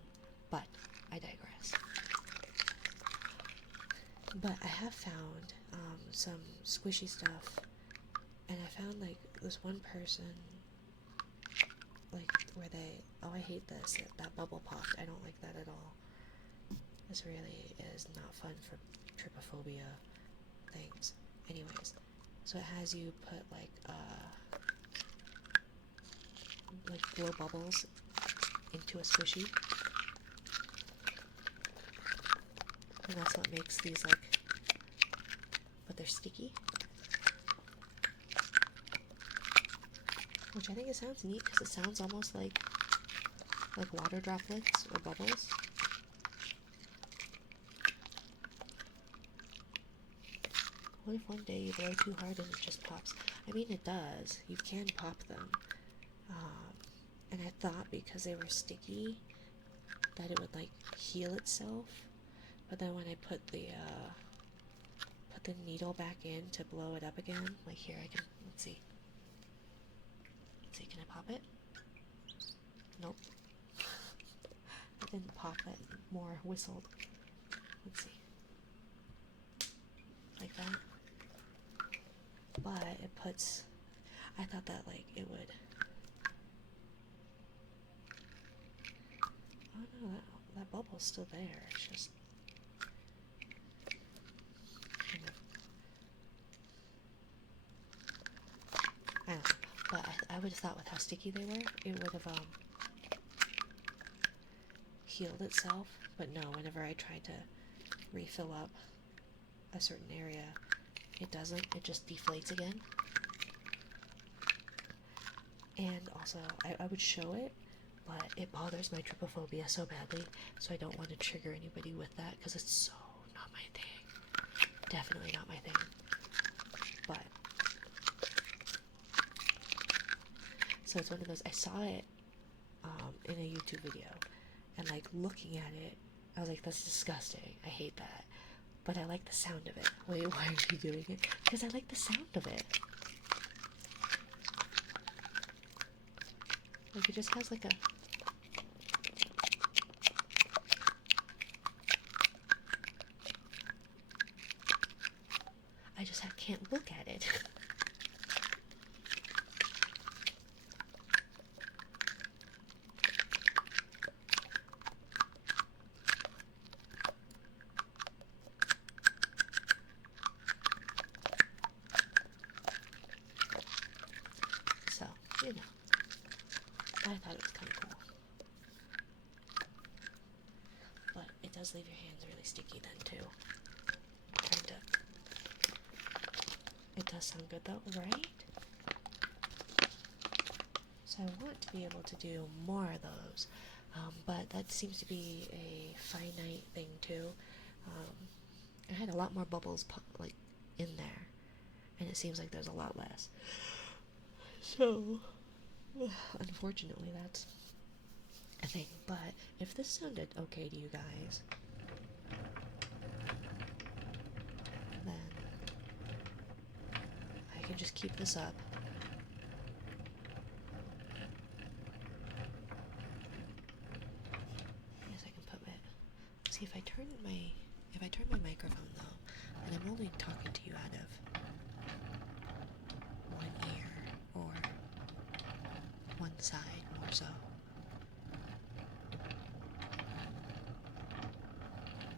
But I digress. But I have found some squishy stuff, and I found like this one person, like where they, oh, I hate this, that bubble popped, I don't like that at all. This really is not fun for trypophobia things. Anyways, so it has you put like blow bubbles into a squishy, And that's what makes these like, but they're sticky. Which I think it sounds neat because it sounds almost like water droplets or bubbles. What if one day you blow too hard and it just pops? I mean, it does. You can pop them. And I thought because they were sticky that it would like heal itself. But then when I put the needle back in to blow it up again, like here I can, let's see. Let's see, can I pop it? Nope. It didn't pop, it more whistled. Let's see. Like that. But it puts, I thought that like it would, oh no, that bubble's still there, it's just kind of, I don't know, but I would have thought with how sticky they were, it would have healed itself, but no, whenever I tried to refill up a certain area, it doesn't, it just deflates again. And also, I would show it, but it bothers my trypophobia so badly, so I don't want to trigger anybody with that, because it's so not my thing. Definitely not my thing. But, so it's one of those, I saw it in a YouTube video, and like looking at it, I was like, that's disgusting, I hate that. But I like the sound of it. Wait, why are you doing it? Because I like the sound of it. Like, it just has like a... I just can't look at it. So, you know. I thought it was kind of cool. But it does leave your hands really sticky then, too. Kinda. It does sound good though, right? So I want to be able to do more of those. But that seems to be a finite thing too. I had a lot more bubbles like in there, and it seems like there's a lot less. So, unfortunately, that's a thing. But if this sounded okay to you guys, then I can just keep this up. Yes, I can put it. See, if I turn my microphone though, and I'm only talking to you out of one ear or one side more so,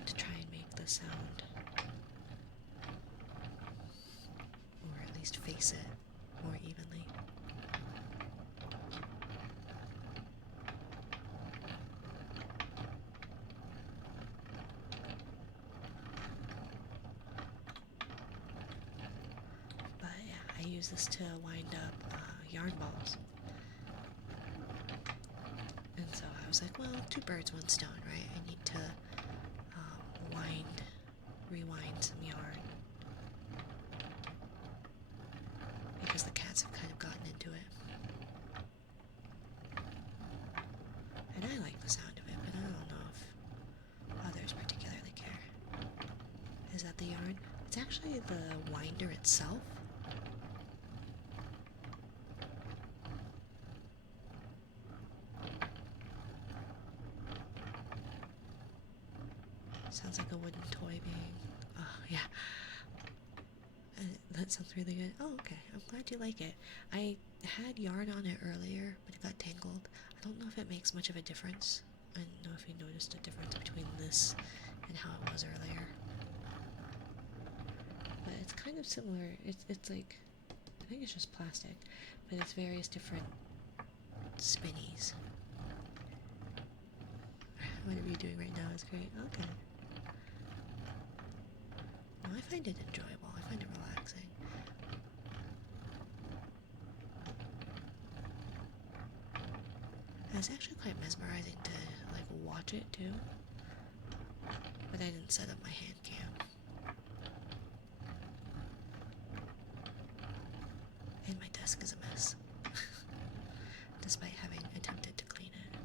to try and make the sound, or at least face it more evenly. But yeah, I use this to wind up yarn balls. And so I was like, well, two birds, one stone, right? I need to rewind some yarn. Because the cats have kind of gotten into it. And I like the sound of it, but I don't know if others particularly care. Is that the yarn? It's actually the winder itself. Sounds like a wooden toy being... Oh, yeah. That sounds really good. Oh, okay. I'm glad you like it. I had yarn on it earlier, but it got tangled. I don't know if it makes much of a difference. I don't know if you noticed a difference between this and how it was earlier. But it's kind of similar. It's like... I think it's just plastic, but it's various different spinnies. Whatever you're doing right now is great. Okay. find it enjoyable. I find it relaxing. And it's actually quite mesmerizing to like watch it too. But I didn't set up my hand cam. And my desk is a mess. Despite having attempted to clean it.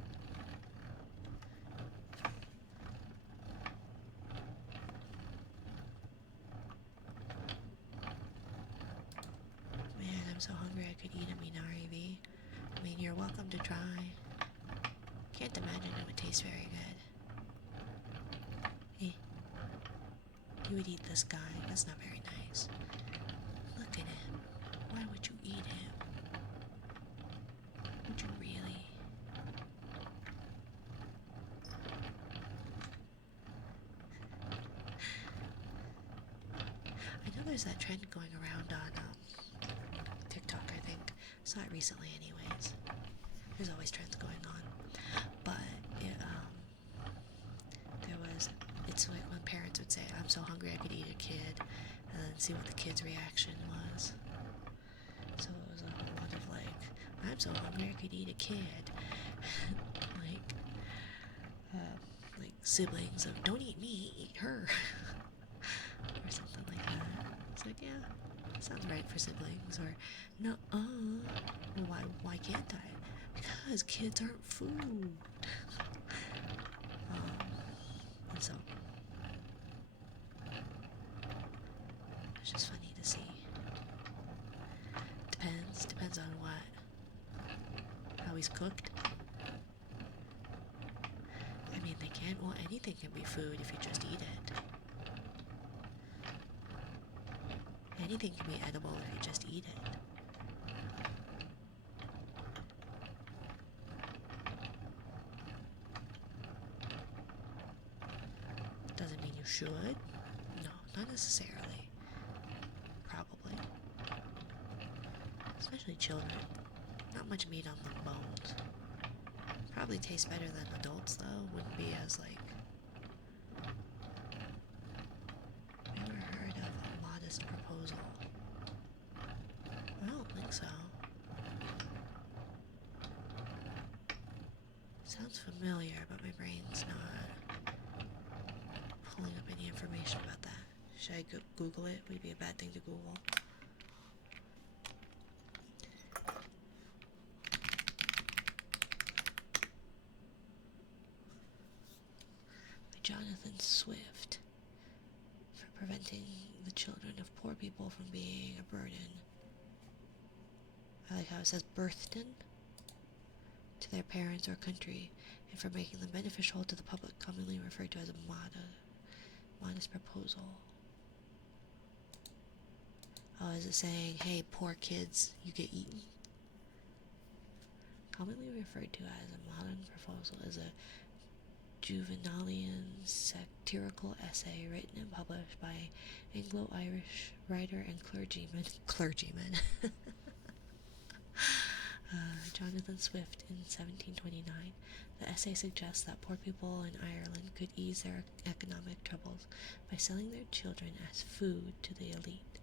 Man, I'm so hungry I could eat a Minari V. I mean, you're welcome to try. Can't imagine it would taste very good. Hey, you would eat this guy. That's not very nice. Look at him. Why would you eat him? Would you really? I know there's that trend going around on TikTok, I think. Saw it recently anyways. There's always trends going on. But it's like when parents would say, I'm so hungry I could eat a kid, and then see what the kid's reaction was. So it was a whole lot of like, I'm so hungry I could eat a kid. like siblings of, don't eat me, eat her. Or something like that. It's like, yeah, sounds right for siblings. Or, no, well, why can't I? Because kids aren't food. And so it's just funny to see. Depends on what, how he's cooked. I mean, well, anything can be food if you just eat it. Anything can be edible if you just eat it. Doesn't mean you should. No, not necessarily. Probably. Especially children. Not much meat on the bones. Probably tastes better than adults though. Wouldn't be as like... Ever heard of a modest proposal? I don't think so. Sounds familiar, but my brain's not pulling up any information about that. Should I Google it? Would it be a bad thing to Google? Jonathan Swift, for preventing the children of poor people from being a burden. I like how it says burthen to their parents or country, and for making them beneficial to the public, commonly referred to as a modest proposal. Oh, is it saying, hey, poor kids, you get eaten? Commonly referred to as a modern proposal is a Juvenalian satirical essay written and published by Anglo-Irish writer and clergyman Jonathan Swift in 1729. The essay suggests that poor people in Ireland could ease their economic troubles by selling their children as food to the elite.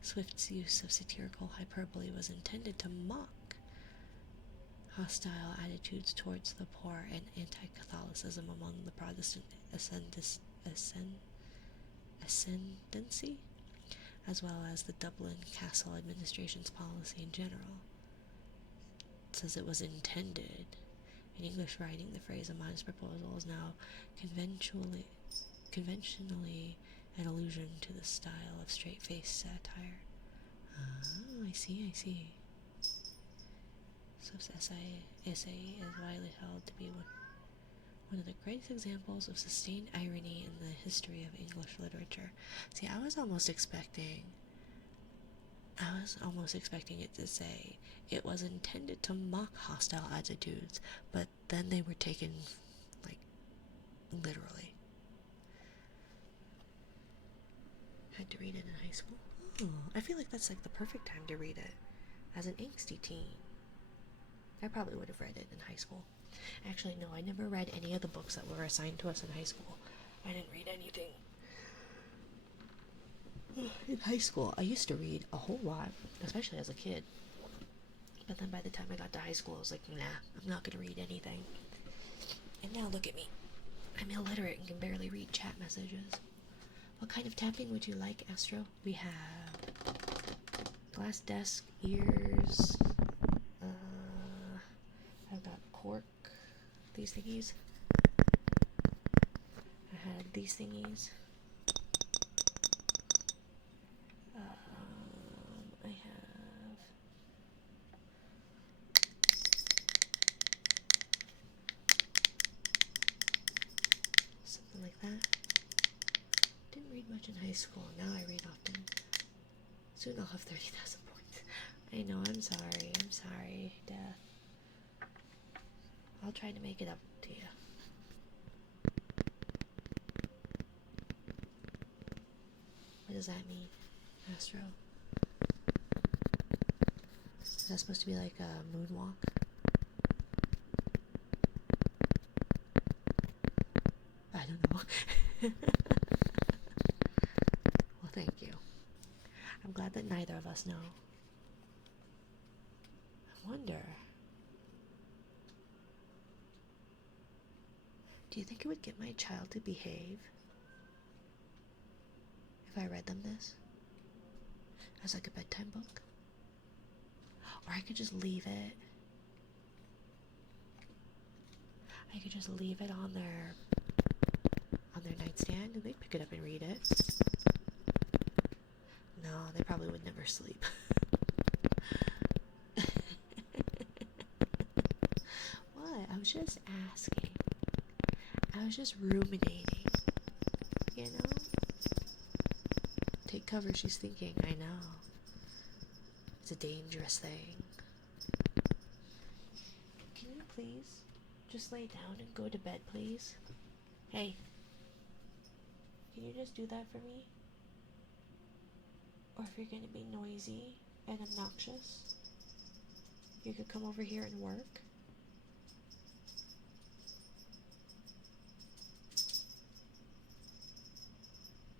Swift's use of satirical hyperbole was intended to mock hostile attitudes towards the poor and anti-Catholicism among the Protestant ascendancy, as well as the Dublin Castle administration's policy in general. It says it was intended. In English writing, the phrase a modest proposal is now conventionally an allusion to the style of straight-faced satire. Oh, I see. Swift's essay is widely held to be one of the greatest examples of sustained irony in the history of English literature. See, I was almost expecting it to say it was intended to mock hostile attitudes, but then they were taken, like, literally. Had to read it in high school. Oh, I feel like that's like the perfect time to read it. As an angsty teen, I probably would have read it in high school. Actually, no, I never read any of the books that were assigned to us in high school. I didn't read anything. In high school, I used to read a whole lot, especially as a kid. But then by the time I got to high school, I was like, nah, I'm not gonna read anything. And now look at me. I'm illiterate and can barely read chat messages. What kind of tapping would you like, Astro? We have glass desk, ears. I've got cork, these thingies. I had these thingies. I have something like that. Didn't read much in high school. Now I read often. Soon I'll have 30,000 points. I know, I'm sorry, Death. I'll try to make it up to you. What does that mean, Astro? Is that supposed to be like a moonwalk? I don't know. Well, thank you. I'm glad that neither of us know. I wonder... Do you think it would get my child to behave if I read them this as like a bedtime book? Or I could just leave it. I could just leave it on their nightstand and they'd pick it up and read it. No, they probably would never sleep. What? I was just asking. I was just ruminating, you know? Take cover, she's thinking, I know. It's a dangerous thing. Can you please just lay down and go to bed, please? Hey, can you just do that for me? Or if you're gonna be noisy and obnoxious, you could come over here and work.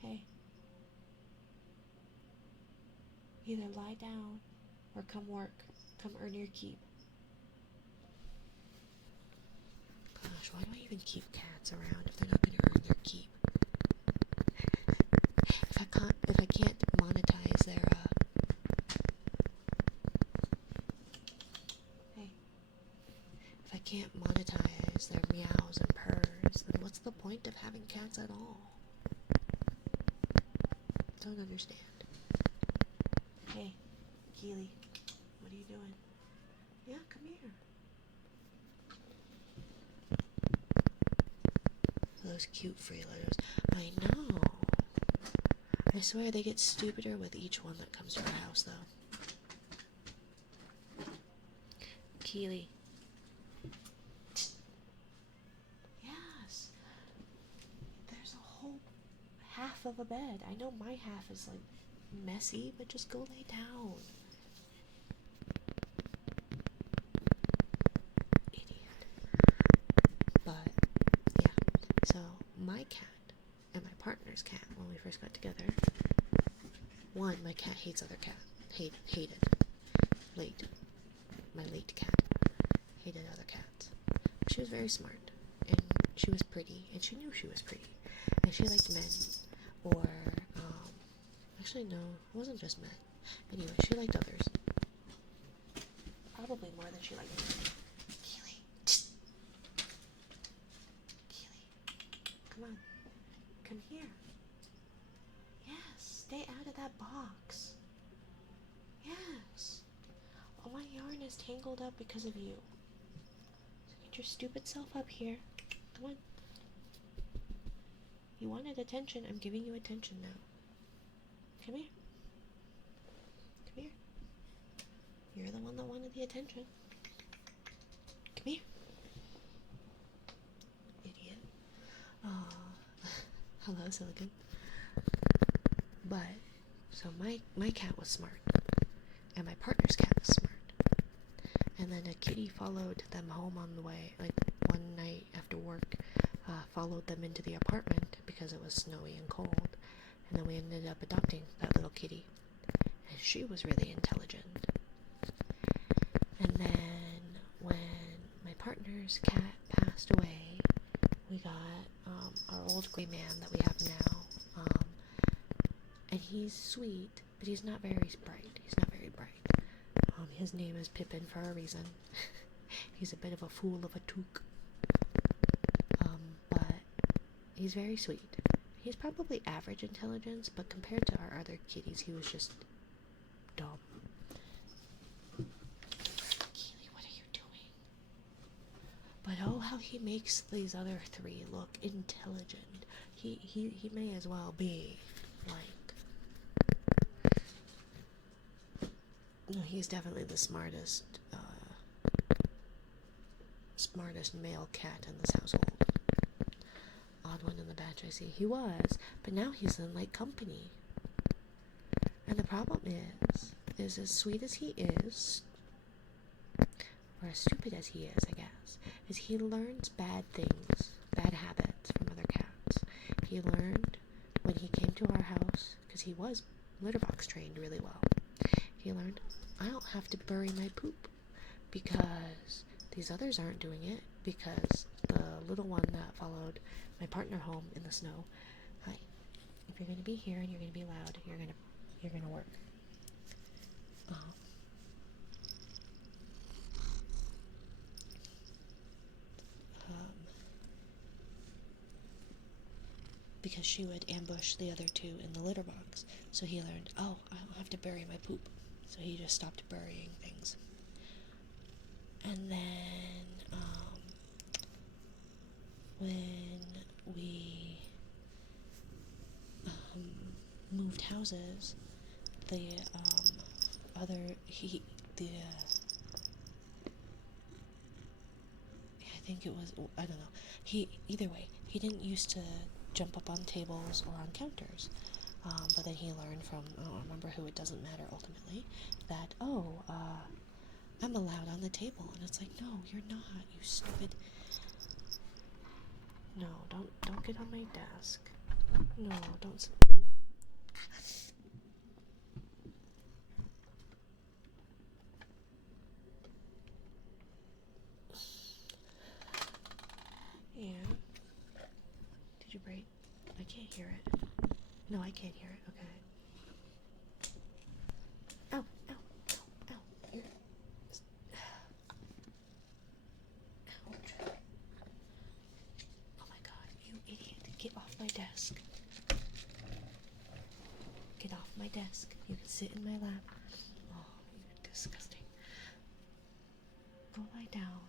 Hey. Either lie down or come work. Come earn your keep. Gosh, why do I even keep cats around if they're not going to earn their keep? If I can't monetize their hey. If I can't monetize their meows and purrs, then what's the point of having cats at all? Don't understand. Hey, Keely, what are you doing? Yeah, come here. Those cute freeloaders. I know. I swear they get stupider with each one that comes to our house, though. Keely. Yes. There's a whole half of a bed. I know my half is like messy, but just go lay down. Idiot. But yeah, so my cat and my partner's cat, when we first got together, one, my cat hates other cat. Hated. My late cat hated other cats. She was very smart, and she was pretty, and she knew she was pretty, and she liked men, or actually, no, it wasn't just men. Anyway, she liked others. Probably more than she liked me. Keely. Keely. Come on. Come here. Yes, stay out of that box. Yes. All my yarn is tangled up because of you. So get your stupid self up here. Come on. You wanted attention. I'm giving you attention now. Come here. Come here. You're the one that wanted the attention. Come here. Idiot. Oh. Hello, Silicon. But, so my cat was smart. And my partner's cat was smart. And then a kitty followed them home on the way, like one night after work, followed them into the apartment because it was snowy and cold. And then we ended up adopting that little kitty. And she was really intelligent. And then when my partner's cat passed away, we got our old gray man that we have now. And he's sweet, but he's not very bright. His name is Pippin for a reason. He's a bit of a fool of a toque. But he's very sweet. He's probably average intelligence, but compared to our other kitties, he was just dumb. Keely, what are you doing? But oh, how he makes these other three look intelligent. He may as well be like... No, he's definitely the smartest male cat in this household. Odd one in the batch, I see. He was, but now he's in like company. And the problem is as sweet as he is, or as stupid as he is, I guess, is he learns bad things, bad habits from other cats. He learned when he came to our house, because he was litter box trained really well. He learned, I don't have to bury my poop because these others aren't doing it, because the little one that followed my partner home in the snow, hi, if you're going to be here and you're going to be loud, you're going to work. Because she would ambush the other two in the litter box. So he learned, oh, I don't have to bury my poop. So he just stopped burying things. And then, when we moved houses, the I think it was, I don't know. Either way, he didn't used to jump up on tables or on counters. But then he learned from, I don't remember who, it doesn't matter ultimately, that, I'm allowed on the table. And it's like, no, you're not, you stupid. No, don't get on my desk. No, don't. Yeah. Did you break? I can't hear it. No, I can't hear it. Okay. Ow, ow, ow, ow. Ouch. Oh my god, you idiot. Get off my desk. Get off my desk. You can sit in my lap. Oh, you're disgusting. Go lie down.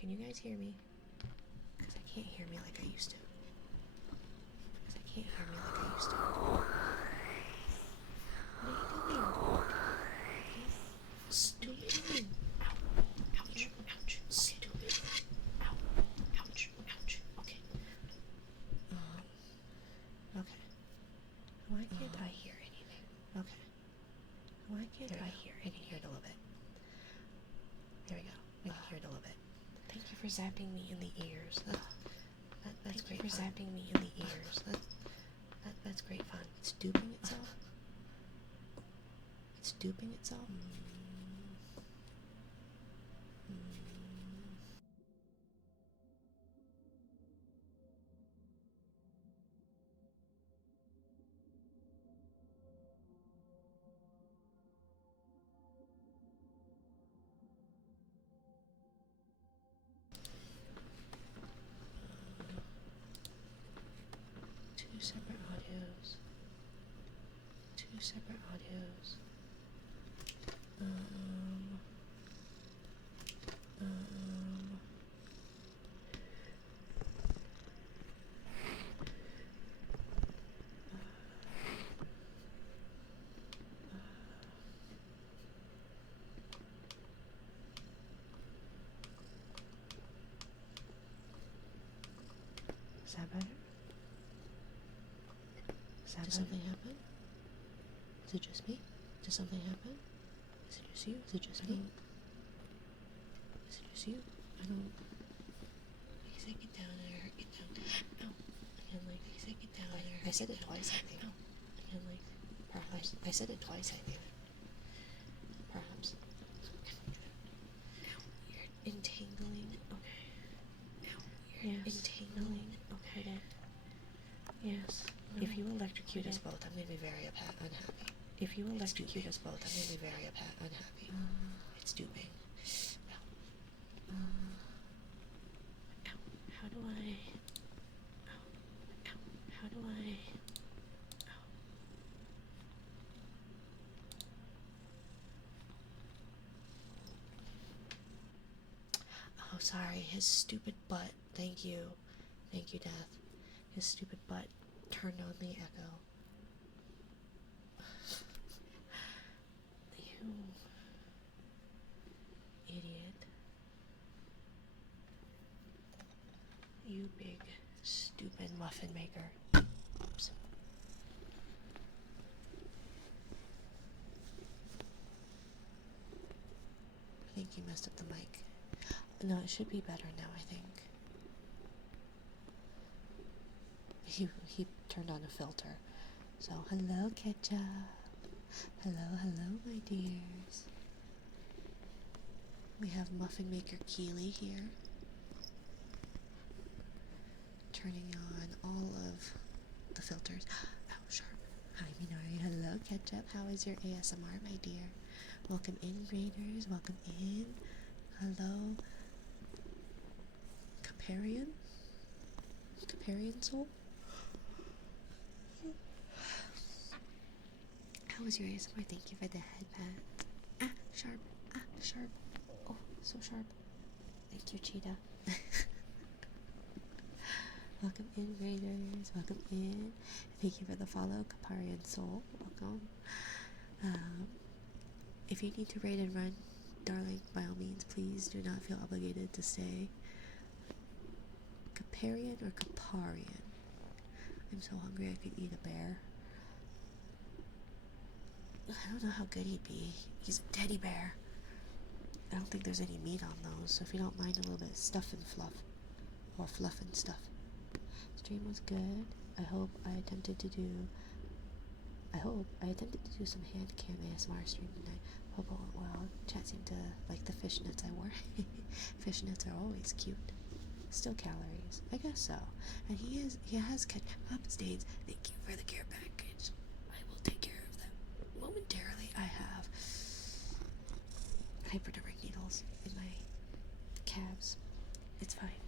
Can you guys hear me? Because I can't hear me like I used to. What are you doing? Stupid. Ow. Ouch. Ouch. Stupid. Ow. Ouch. Ouch. Okay. Okay. Why can't I hear anything? Okay. Why can't I hear anything? I can hear it a little bit. There we go. I can hear it a little bit. Thank you for zapping me in the ears. That's great for zapping me in the ears. That's great fun. It's duping itself. It's duping itself. Two separate audios. Is that better? Did something happen? Is it just me? Did something happen? Is it just you? Is it just me? Is it just you? I don't... Because I get down and I get down take it down. I said it twice, I think. And like, perhaps. I said it twice, I think. Perhaps. You're entangling. Okay. You're entangling. Okay. Yes. No. If you electrocute us both, I'm going to be very unhappy. If you electrocute us both, I'm going to be very unhappy. It's duping. Ow. How do I... How do I... Oh, sorry. His stupid butt. Thank you. Thank you, Death. His stupid butt turned on the echo. You idiot. You big, stupid muffin maker. Oops. I think you messed up the mic. No, it should be better now, I think. He turned on a filter. So, hello, Ketchup. Hello, my dears. We have Muffin Maker Keely here. Turning on all of the filters. Oh, sharp. Hi, Minori. Hello, Ketchup. How is your ASMR, my dear? Welcome in, Raiders. Welcome in. Hello. Caparian Soul? How was your ASMR? Thank you for the headband. Sharp. Sharp. Oh, so sharp. Thank you, Cheetah. Welcome in, Raiders. Welcome in. Thank you for the follow, Caparian Soul. Welcome. If you need to raid and run, darling, by all means, please do not feel obligated to stay. Caparian or Caparian? I'm so hungry I could eat a bear. I don't know how good he'd be. He's a teddy bear. I don't think there's any meat on those, so if you don't mind a little bit of stuff and fluff. Or fluff and stuff. Stream was good. I hope I attempted to do some hand cam ASMR stream tonight. Hope it went well. Chat seemed to like the fishnets I wore. Fishnets are always cute. Still calories. I guess so. And he has kept up stains. Thank you for the care package. I will take care of them momentarily. I have hypodermic needles in my calves. It's fine.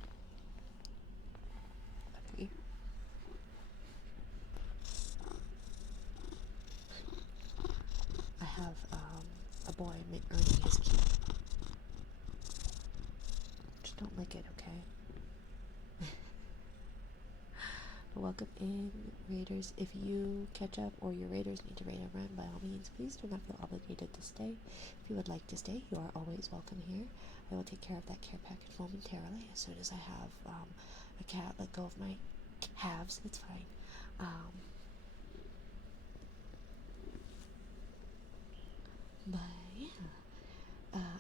Up here. I have a boy earning his keep. Just don't lick it, okay? Welcome in, Raiders. If you catch up or your Raiders need to raid and run, by all means, please do not feel obligated to stay. If you would like to stay, you are always welcome here. I will take care of that care package momentarily as soon as I have a cat let go of my calves. It's fine. But yeah,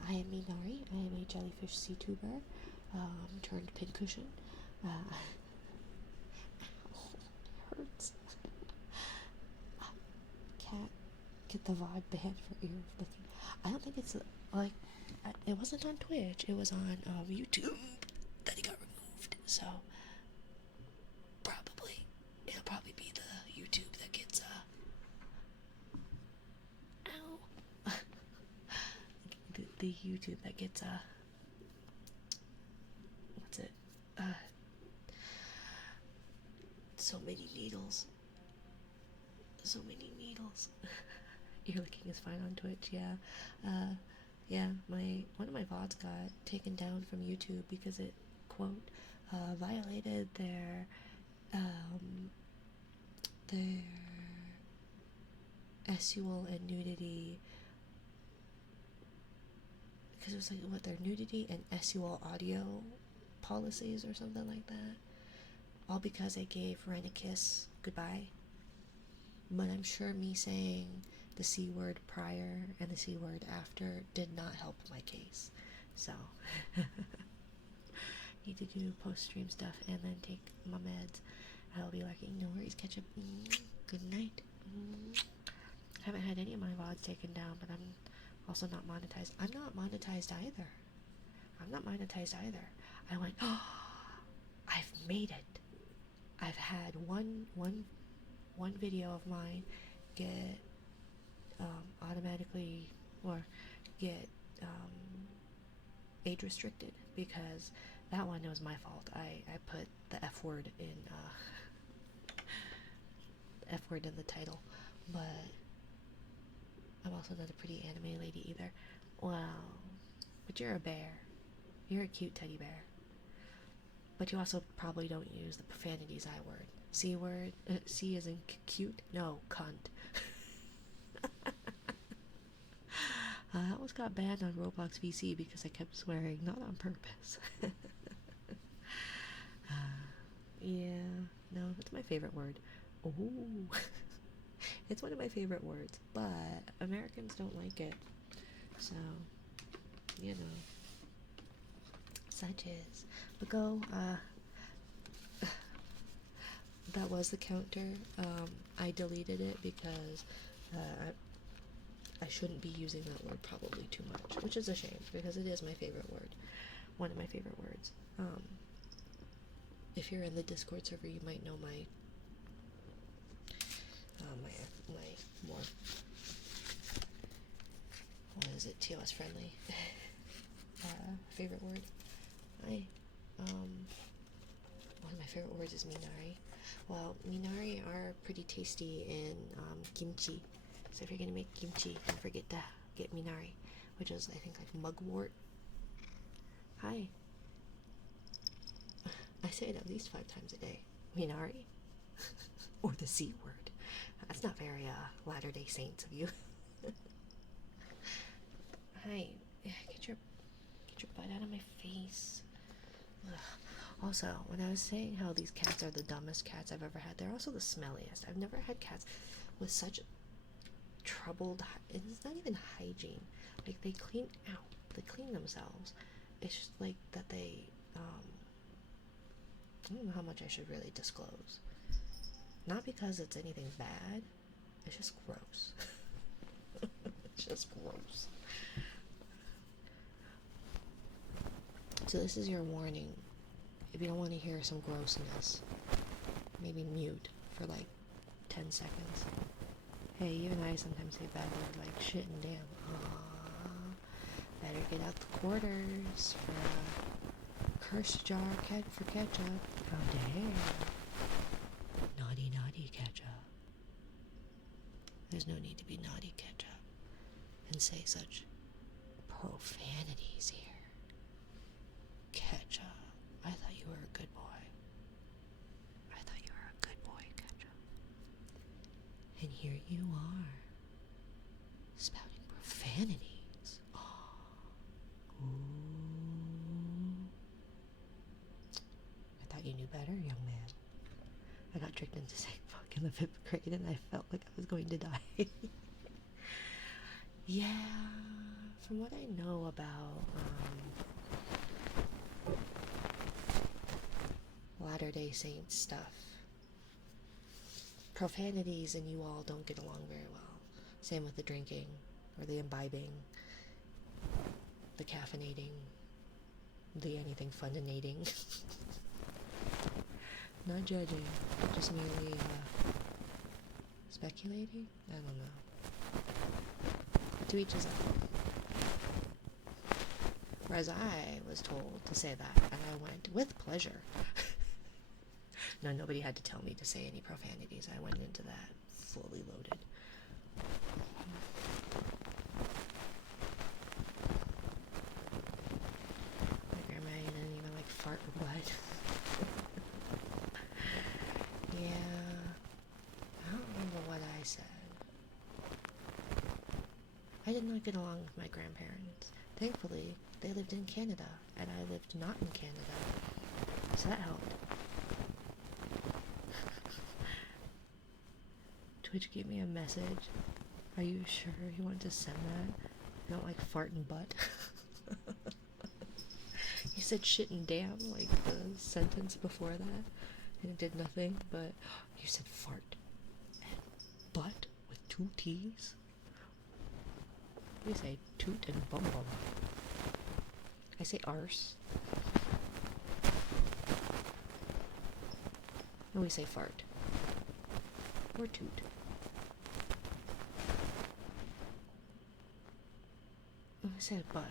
I am Minori. I am a jellyfish sea tuber turned pincushion. Hurts. Cat, get the vibe banned for ear flicking. I don't think it's like it wasn't on Twitch. It was on YouTube that it got removed. So it'll probably be the YouTube that gets ow. the YouTube that gets what's it? So many needles. Ear licking is fine on Twitch, yeah. Yeah, one of my VODs got taken down from YouTube because it, quote, violated their sexual and nudity, because it was like, what, their nudity and sexual audio policies or something like that. All because I gave Ren a kiss goodbye. But I'm sure me saying the C word prior and the C word after did not help my case. So, need to do post-stream stuff and then take my meds I'll be lurking. No worries, ketchup. Good night. Haven't had any of my VODs taken down, but I'm also not monetized. I'm not monetized either. I went, oh, I've made it. I've had one video of mine get automatically, or get age restricted, because that one was my fault. I put the F word in the title, but I'm also not a pretty anime lady either. Well, but you're a bear. You're a cute teddy bear. But you also probably don't use the profanities I word. C word? C as in cute? No, cunt. I almost got banned on Roblox VC because I kept swearing, not on purpose. Yeah, no, that's my favorite word. Oh, it's one of my favorite words, but Americans don't like it. So, you know, such is. But go, that was the counter. I deleted it because I shouldn't be using that word probably too much, which is a shame because it is my favorite word, one of my favorite words. If you're in the Discord server, you might know my more, what is it, TOS friendly favorite word. One of my favorite words is Minari. Well, Minari are pretty tasty in kimchi. So if you're gonna make kimchi, don't forget to get Minari, which is, I think, like mugwort. Hi. I say it at least 5 times a day. Minari. Or the C word. That's not very Latter-day Saints of you. Hi. Get your butt out of my face. Ugh. Also, when I was saying how these cats are the dumbest cats I've ever had, they're also the smelliest. I've never had cats with such troubled, it's not even hygiene. Like, they clean themselves. It's just like that they, I don't know how much I should really disclose. Not because it's anything bad, it's just gross. It's just gross. So this is your warning. If you don't want to hear some grossness, maybe mute for like 10 seconds. Hey, even I sometimes say bad words like shit and damn. Better get out the quarters for a curse jar for ketchup. How dare. Naughty, naughty ketchup. There's no need to be naughty ketchup and say such profanities here. Ketchup. I thought you were a good boy. Ketchup. And here you are, spouting profanities. Ooh. I thought you knew better, young man. I got tricked into saying fuck in the 5th grade and I felt like I was going to die. Yeah, from what I know about Latter-day Saints stuff, profanities and you all don't get along very well. Same with the drinking, or the imbibing, the caffeinating, the anything funinating. Not judging, just merely speculating? I don't know. To each his own. Whereas I was told to say that, and I went with pleasure. No, nobody had to tell me to say any profanities. I went into that fully loaded. My grandma didn't even like fart or blood. Yeah, I don't remember what I said. I did not get along with my grandparents. Thankfully, they lived in Canada, and I lived not in Canada, so that helped. Twitch gave me a message. Are you sure you want to send that? You don't like fart and butt? You said shit and damn, like the sentence before that. and it did nothing, but you said fart and butt with two T's. We say toot and bum bum. I say arse. And we say fart. Or toot. And we say butt.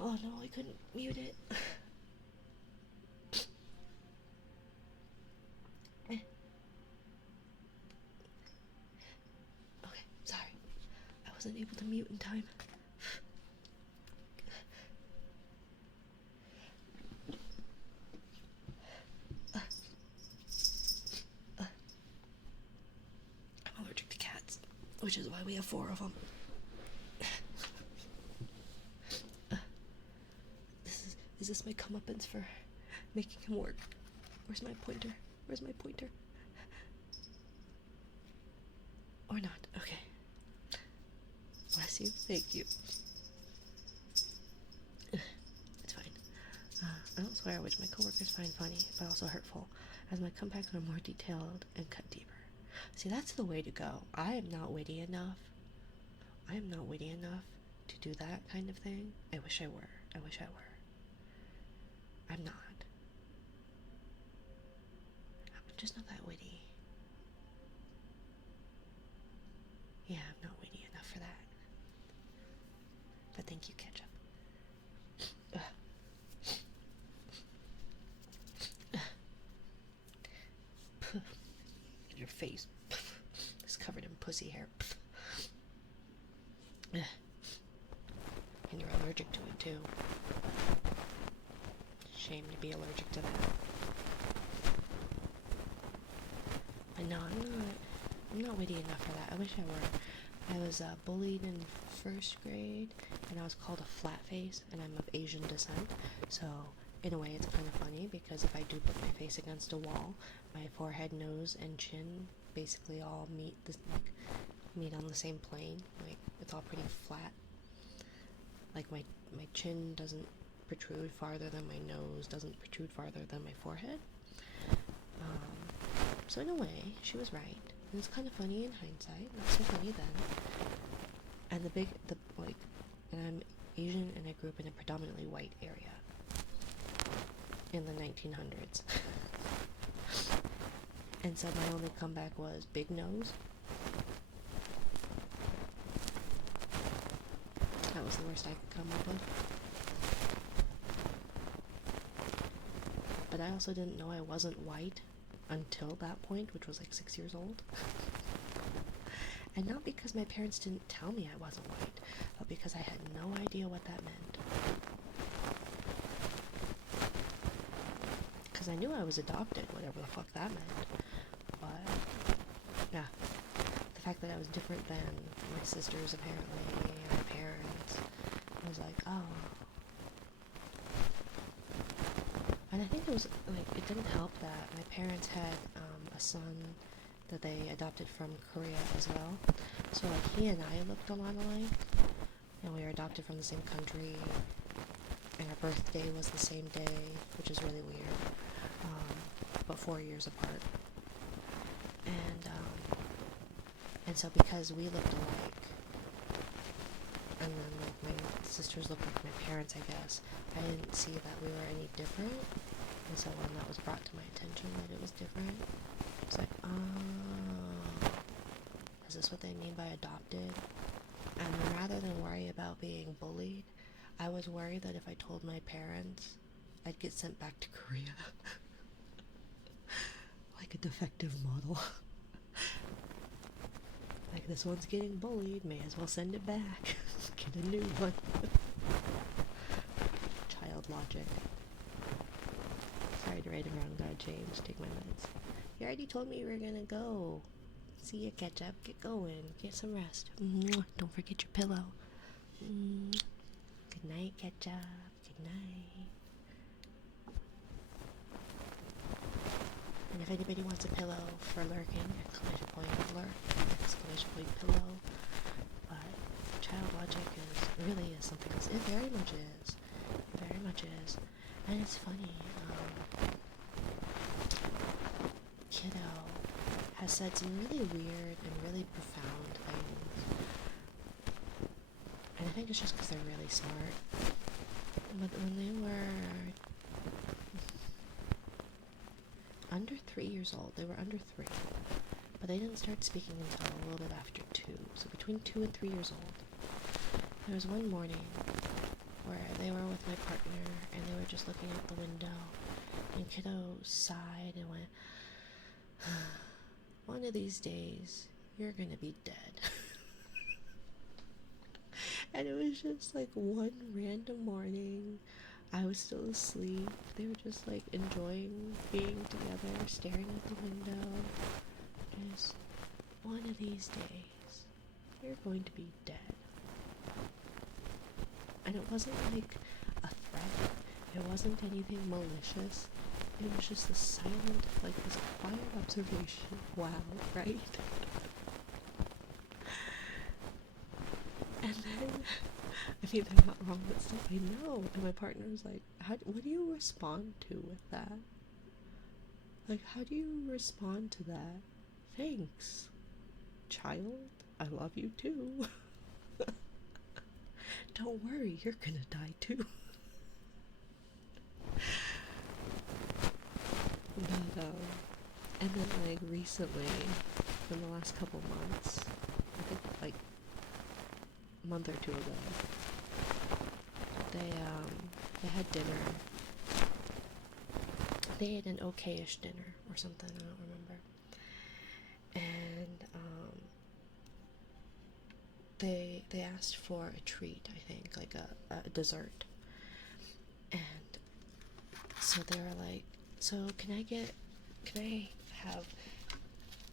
Oh no, I couldn't mute it. Okay, sorry. I wasn't able to mute in time. I'm allergic to cats, which is why we have 4 of them. Is this my comeuppance for making him work? Where's my pointer? Where's my pointer? Or not? Okay. Bless you. Thank you. It's fine. I don't swear, which my coworkers find funny, but also hurtful, as my comebacks are more detailed and cut deeper. See, that's the way to go. I am not witty enough. I am not witty enough to do that kind of thing. I wish I were. I wish I were. I'm not. I'm just not that witty. Yeah, I'm not witty enough for that. But thank you, ketchup. Your face is covered in pussy hair. And you're allergic to it too. Shame to be allergic to that. But no, I'm not witty enough for that. I wish I were. I was bullied in 1st grade, and I was called a flat face, and I'm of Asian descent. So in a way, it's kind of funny because if I do put my face against a wall, my forehead, nose, and chin basically all meet on the same plane. Like it's all pretty flat. Like my chin doesn't protrude farther than my nose, doesn't protrude farther than my forehead. So in a way, she was right. And it's kind of funny in hindsight, not so funny then. And and I'm Asian, and I grew up in a predominantly white area in the 1900s. And so my only comeback was big nose. That was the worst I could come up with. But I also didn't know I wasn't white until that point, which was like 6 years old. And not because my parents didn't tell me I wasn't white, but because I had no idea what that meant. Because I knew I was adopted, whatever the fuck that meant. But, yeah, the fact that I was different than my sisters, apparently, and my parents, I was like, oh. And I think it was, it didn't help that my parents had a son that they adopted from Korea as well. So, he and I looked a lot alike, and we were adopted from the same country, and our birthday was the same day, which is really weird, but 4 years apart. And so because we looked alike, and then my sisters looked like my parents, I guess, I didn't see that we were any different. And so when that was brought to my attention that it was different, it's like, oh, is this what they mean by adopted? And then rather than worry about being bullied, I was worried that if I told my parents, I'd get sent back to Korea. Like a defective model. Like, this one's getting bullied, may as well send it back. Get a new one. Child logic. Sorry to write him wrong, gotta change, take my meds. You already told me you were gonna go. See ya, ketchup, get going, get some rest. Don't forget your pillow. Good night, ketchup, good night. And if anybody wants a pillow for lurking, exclamation point lurk, exclamation point pillow. But child logic really is something else. It very much is. It very much is. And it's funny, Kiddo has said some really weird and really profound things. And I think it's just because they're really smart. But when they were under 3 years old, they were under 3, but they didn't start speaking until a little bit after 2. So between 2 and 3 years old, there was one morning where they were with my partner and they were just looking out the window, and Kiddo sighed and went, "One of these days, you're gonna be dead." And it was just like one random morning. I was still asleep. They were just like enjoying being together, staring at the window. Just, one of these days, you're going to be dead. And it wasn't like a threat. It wasn't anything malicious. It was just this silent, like this quiet observation. Wow, right? And then, I mean, they're not wrong, but still, I know. And my partner was like, what do you respond to with that? Like, how do you respond to that? Thanks, child. I love you too. Don't worry, you're gonna die too. But, and then, like, recently, in the last couple months, I think, like, a month or 2 ago, they had dinner. They had an okay-ish dinner or something, I don't remember. And they asked for a treat, I think, like a dessert. And so they were like, "So can I have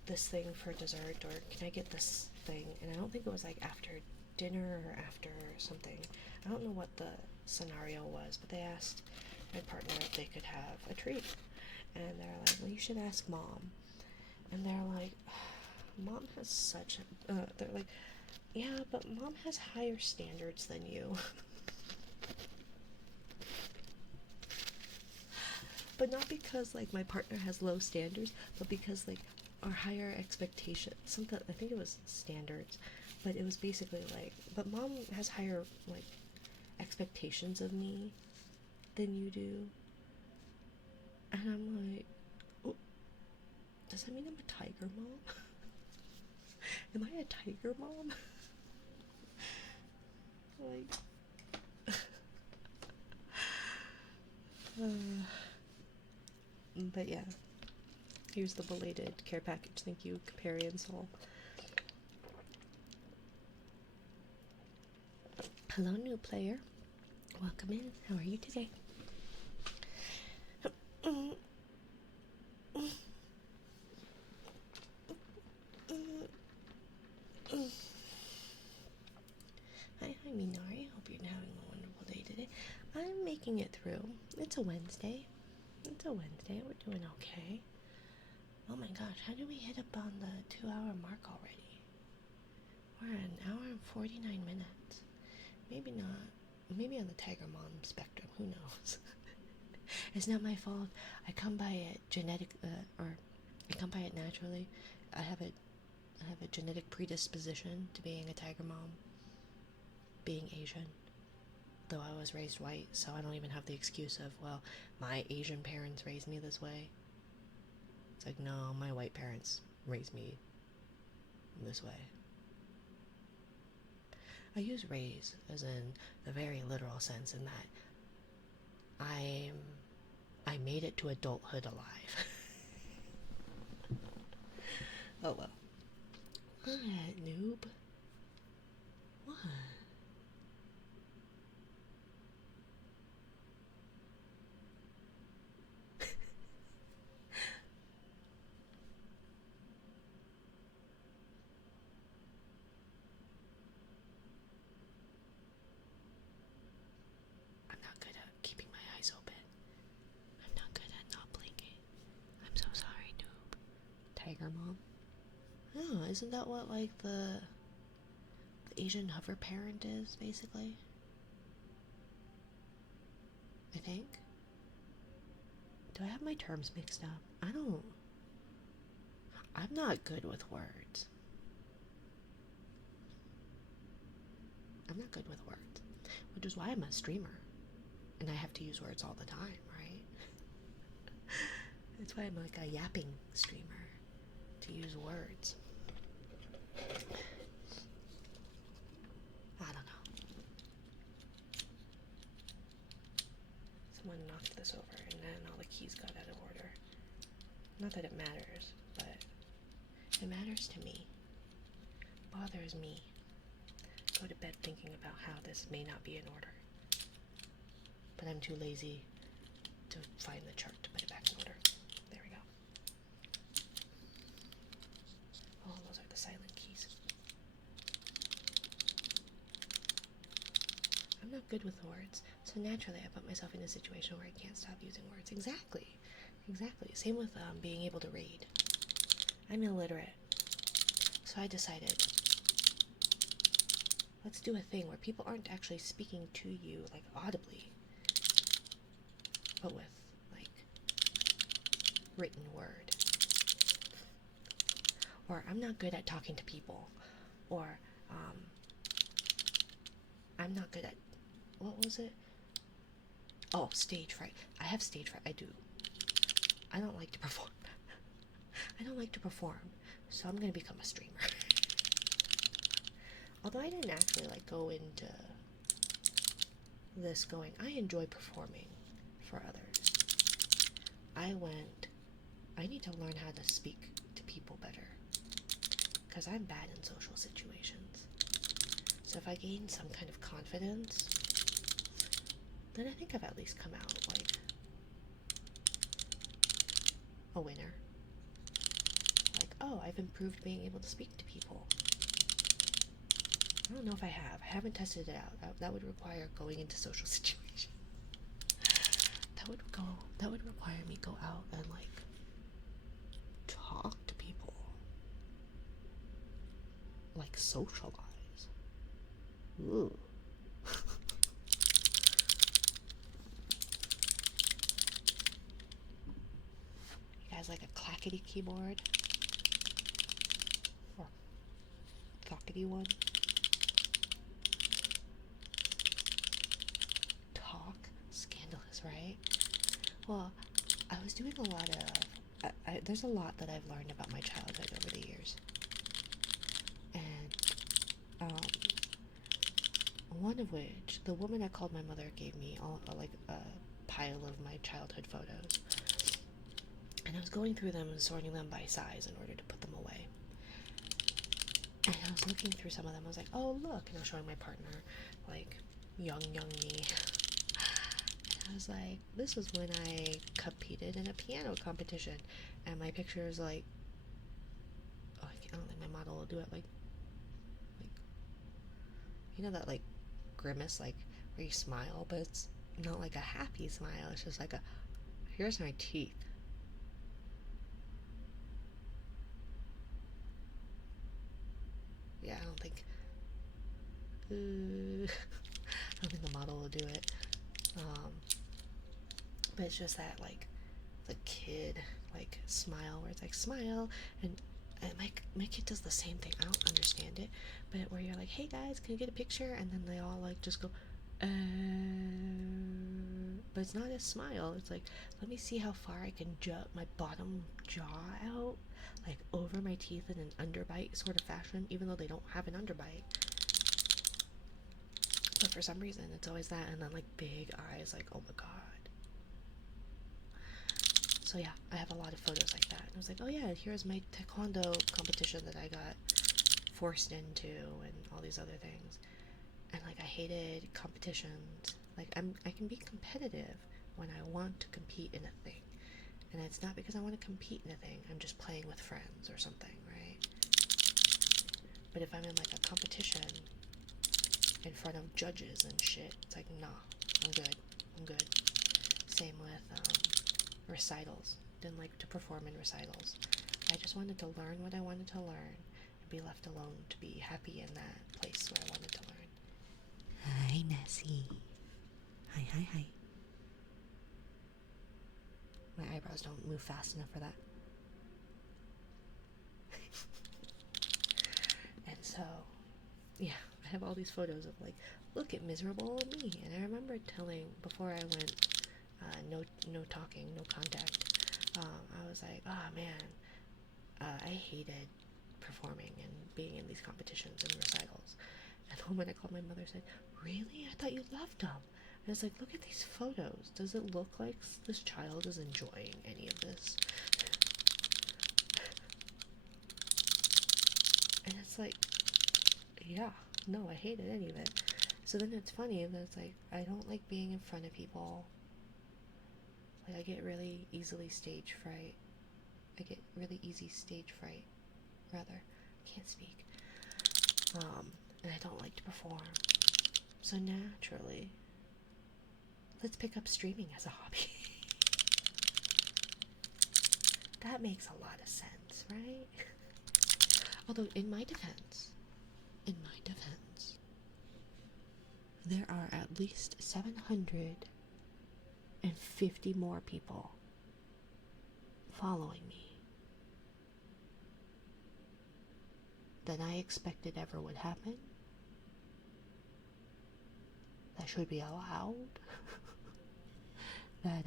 this thing for dessert, or can I get this thing?" And I don't think it was like after dinner or after something. I don't know what the scenario was, but they asked my partner if they could have a treat. And they're like, "Well, you should ask Mom." And they're like, "Mom has such they're like, "Yeah, but Mom has higher standards than you." But not because like my partner has low standards, but because like our higher expectations, something, I think it was standards, but it was basically like, "But Mom has higher like expectations of me than you do." And I'm like, "Oh, does that mean I'm a tiger mom?" Am I a tiger mom? Like, but yeah, here's the belated care package. Thank you, Caparian Soul. Hello, new player. Welcome in. How are you today? Hi, Minari. Hope you're having a wonderful day today. I'm making it through. It's a Wednesday. We're doing okay. Oh my gosh, how did we hit up on the 2-hour mark already? We're at an hour and 49 minutes. Maybe not. Maybe on the Tiger Mom spectrum. Who knows? It's not my fault. I come by it I come by it naturally. I have a genetic predisposition to being a Tiger Mom, being Asian. Though I was raised white, so I don't even have the excuse of, well, my Asian parents raised me this way. It's like, no, my white parents raised me this way. I use raise as in the very literal sense, in that I made it to adulthood alive. Oh well. What, noob? What? I'm not good at keeping my eyes open. I'm not good at not blinking. I'm so sorry, noob. Tiger Mom? Oh, isn't that what, like, the Asian hover parent is, basically? I think? Do I have my terms mixed up? I'm not good with words. I'm not good with words, which is why I'm a streamer. And I have to use words all the time, right? That's why I'm like a yapping streamer, to use words. I don't know. Someone knocked this over and then all the keys got out of order. Not that it matters, but it matters to me. Bothers me. Go to bed thinking about how this may not be in order. But I'm too lazy to find the chart to put it back in order. There we go. Oh, those are the silent keys. I'm not good with words, so naturally I put myself in a situation where I can't stop using words. Exactly. Same with being able to read. I'm illiterate. So I decided, let's do a thing where people aren't actually speaking to you, like, audibly, but with, like, written word. Or I'm not good at talking to people. Or, I'm not good at, what was it? Oh, stage fright. I have stage fright. I do. I don't like to perform. So I'm gonna become a streamer. Although I didn't actually like go into this going, I enjoy performing for others. I need to learn how to speak to people better, because I'm bad in social situations. So if I gain some kind of confidence, then I think I've at least come out like a winner. Like, oh, I've improved being able to speak to people. I don't know if I have. I haven't tested it out. That would require going into social situations. That would require me go out and like talk to people. Like socialize. Ooh. You guys like a clackety keyboard? Or thockety one? Talk? Scandalous, right? Well, I was doing a lot of... there's a lot that I've learned about my childhood over the years. And, one of which, the woman I called my mother gave me all, like, a pile of my childhood photos. And I was going through them and sorting them by size in order to put them away. And I was looking through some of them. I was like, oh, look. And I was showing my partner, like, young me. I was like, this was when I competed in a piano competition, and my picture is like, oh, I don't think my model will do it, like, you know that, like, grimace, like, where you smile, but it's not like a happy smile, it's just like a, here's my teeth. Yeah, I don't think the model will do it. But it's just that, like, the kid, like, smile, where it's like, smile, and my kid does the same thing. I don't understand it, but where you're like, hey guys, can you get a picture? And then they all, like, just go, but it's not a smile. It's like, let me see how far I can jut my bottom jaw out, like, over my teeth in an underbite sort of fashion, even though they don't have an underbite. But for some reason, it's always that, and then, like, big eyes, like, oh my god. So yeah, I have a lot of photos like that. And I was like, oh yeah, here's my taekwondo competition that I got forced into, and all these other things. And like, I hated competitions. Like, I can be competitive when I want to compete in a thing. And it's not because I want to compete in a thing. I'm just playing with friends or something, right? But if I'm in like a competition in front of judges and shit, it's like, nah, I'm good. Same with recitals. Didn't like to perform in recitals. I just wanted to learn what I wanted to learn and be left alone to be happy in that place where I wanted to learn. Hi, Nessie. Hi. My eyebrows don't move fast enough for that. And so, yeah, I have all these photos of like, look at miserable me. And I remember telling, before I went, no talking, no contact, I was like, oh man, I hated performing and being in these competitions and recitals. And the moment I called my mother, said, really? I thought you loved them. And I was like, look at these photos. Does it look like this child is enjoying any of this? And it's like, yeah, no, I hated any of it. So then it's funny that it's like, I don't like being in front of people. Like, I get really easily stage fright. I get really easy stage fright, rather. I can't speak. And I don't like to perform. So naturally, let's pick up streaming as a hobby. That makes a lot of sense, right? Although, in my defense, there are at least 750 more people following me than I expected ever would happen. That should be allowed. That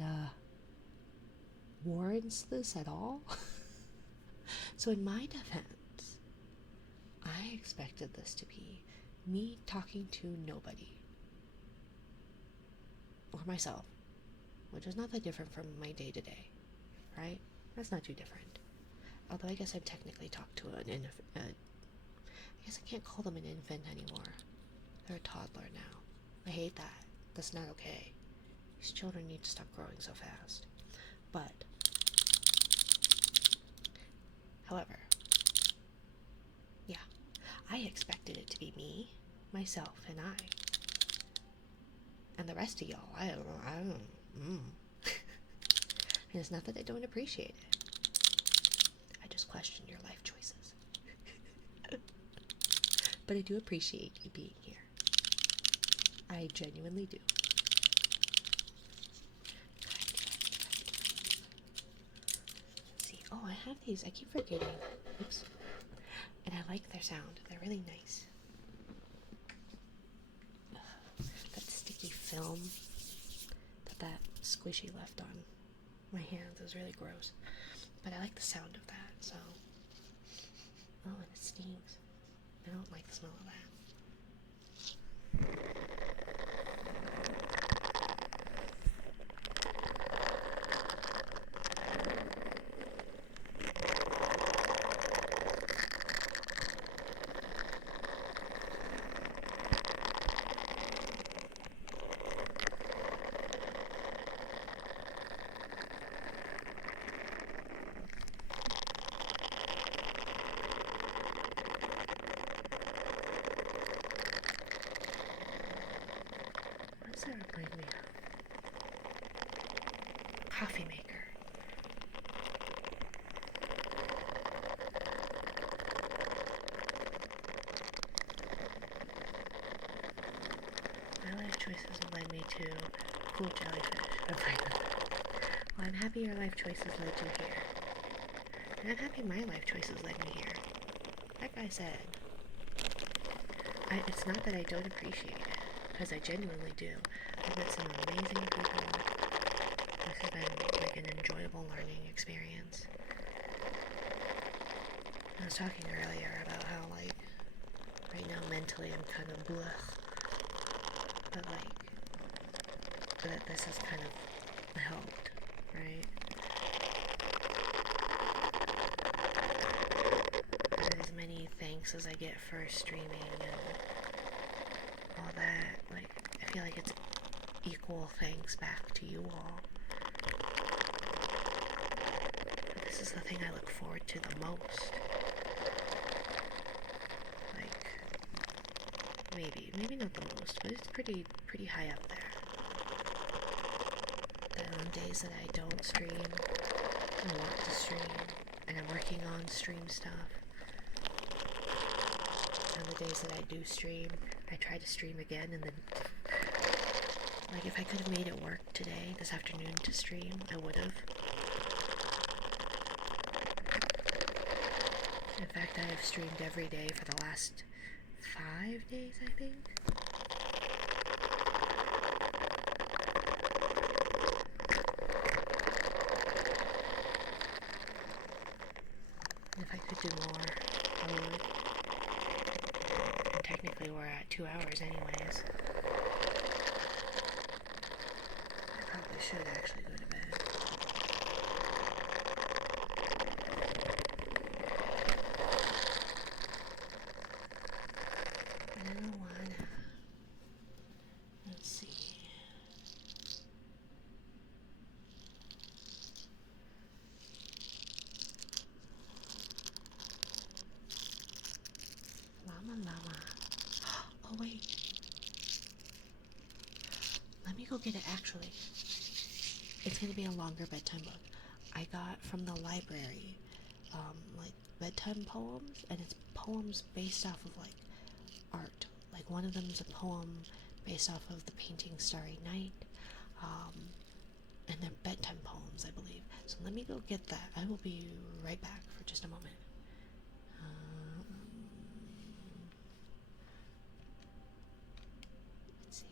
warrants this at all. So in my defense, I expected this to be me talking to nobody, or myself, which is not that different from my day-to-day, right? That's not too different. Although I guess I've technically talked to I guess I can't call them an infant anymore. They're a toddler now. I hate that. That's not okay. These children need to stop growing so fast. But, however, yeah, I expected it to be me, myself, and I. And the rest of y'all, I don't know. And it's not that I don't appreciate it. I just question your life choices. But I do appreciate you being here. I genuinely do. Let's see. Oh, I have these. I keep forgetting. Oops. And I like their sound. They're really nice. That sticky film that squishy left on my hands is really gross. But I like the sound of that, so. Oh, and it steams. I don't like the smell of that. What's that remind me of? Coffee maker. My life choices have led me to cool jellyfish. Well, I'm happy your life choices led you here. And I'm happy my life choices led me here. Like I said, it's not that I don't appreciate it, because I genuinely do. I've met some amazing people. This has been like an enjoyable learning experience. I was talking earlier about how, like, right now mentally I'm kind of blech. But, like, that this has kind of helped, right? And as many thanks as I get for streaming and all that, like, I feel like it's equal thanks back to you all. But this is the thing I look forward to the most. Like, maybe not the most, but it's pretty high up there. That on days that I don't stream, I want to stream, and I'm working on stream stuff. And the days that I do stream, I try to stream again, and then, like, if I could have made it work today, this afternoon, to stream, I would have. In fact, I have streamed every day for the last 5 days, I think. If I could do more, I would. And technically, we're at 2 hours anyways. I probably should actually go to bed. I don't wanna. Let's see. Llama. Oh wait. Let me go get it actually. It's gonna be a longer bedtime book. I got from the library, like bedtime poems, and it's poems based off of like art. Like one of them is a poem based off of the painting Starry Night, and they're bedtime poems, I believe. So let me go get that. I will be right back for just a moment. Let's see.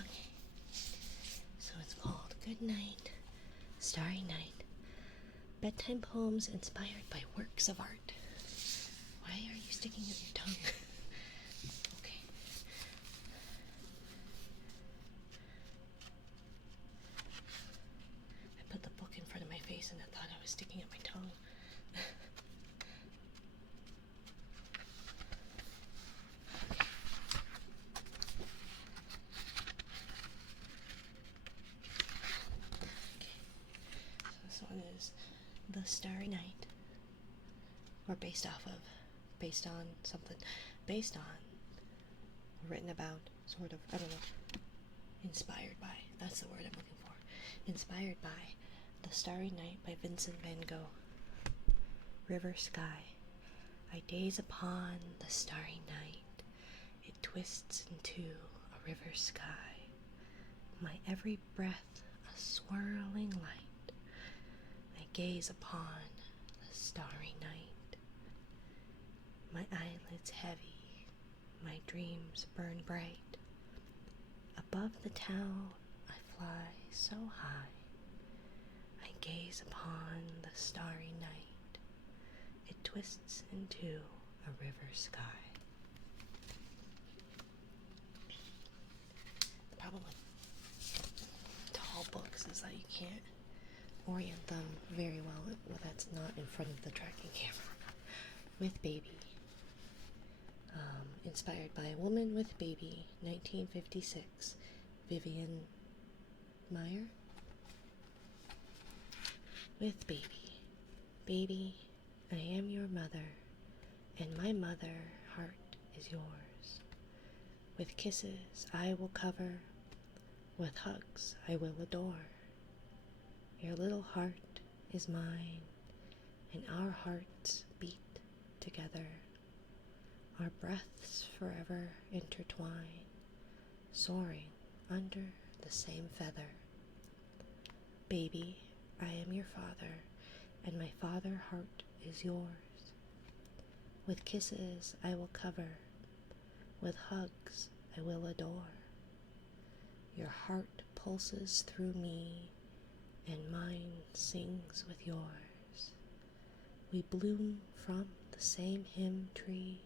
Okay. So it's called Good Night, Starry Night. Bedtime poems inspired by works of art. Why are you sticking out your tongue? Okay. I put the book in front of my face and I thought I was sticking out my tongue. This one is The Starry Night, or based on something, based on, written about, sort of, I don't know, inspired by, that's the word I'm looking for, inspired by The Starry Night by Vincent van Gogh. River sky, I gaze upon the starry night, it twists into a river sky, my every breath a swirling light, I gaze upon the starry night. My eyelids heavy, my dreams burn bright. Above the town I fly so high, I gaze upon the starry night. It twists into a river sky. The problem with tall books is that you can't orient them very well. Well, that's not in front of the tracking camera. With Baby. Inspired by A Woman with Baby, 1956. Vivian Meyer. With Baby. Baby, I am your mother, and my mother heart is yours. With kisses I will cover, with hugs I will adore. Your little heart is mine, and our hearts beat together. Our breaths forever intertwine, soaring under the same feather. Baby, I am your father, and my father heart is yours. With kisses I will cover, with hugs I will adore. Your heart pulses through me, and mine sings with yours. We bloom from the same hymn tree,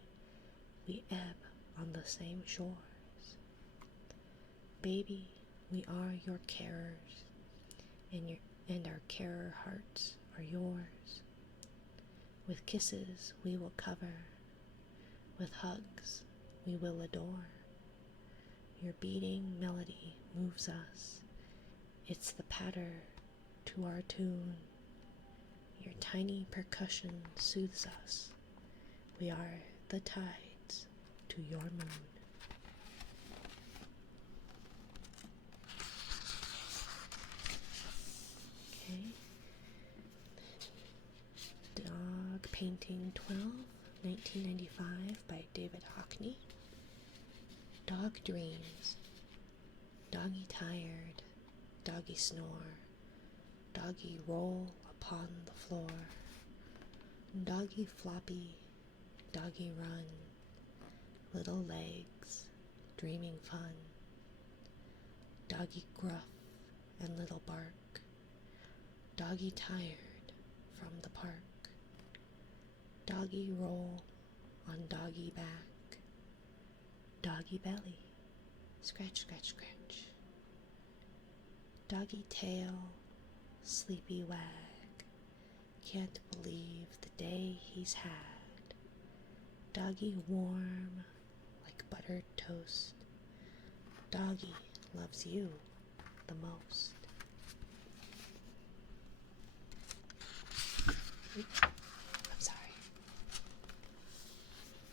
we ebb on the same shores. Baby, we are your carers, and our carer hearts are yours. With kisses we will cover, with hugs we will adore. Your beating melody moves us, it's the patter to our tune. Your tiny percussion soothes us, we are the tides to your moon. Okay. Dog Painting 12, 1995 by David Hockney. Dog dreams. Doggy tired. Doggy snore. Doggy roll upon the floor. Doggy floppy. Doggy run. Little legs. Dreaming fun. Doggy gruff and little bark. Doggy tired from the park. Doggy roll on doggy back. Doggy belly, scratch, scratch, scratch. Doggy tail, sleepy wag. Can't believe the day he's had. Doggy warm like buttered toast. Doggy loves you the most. I'm sorry.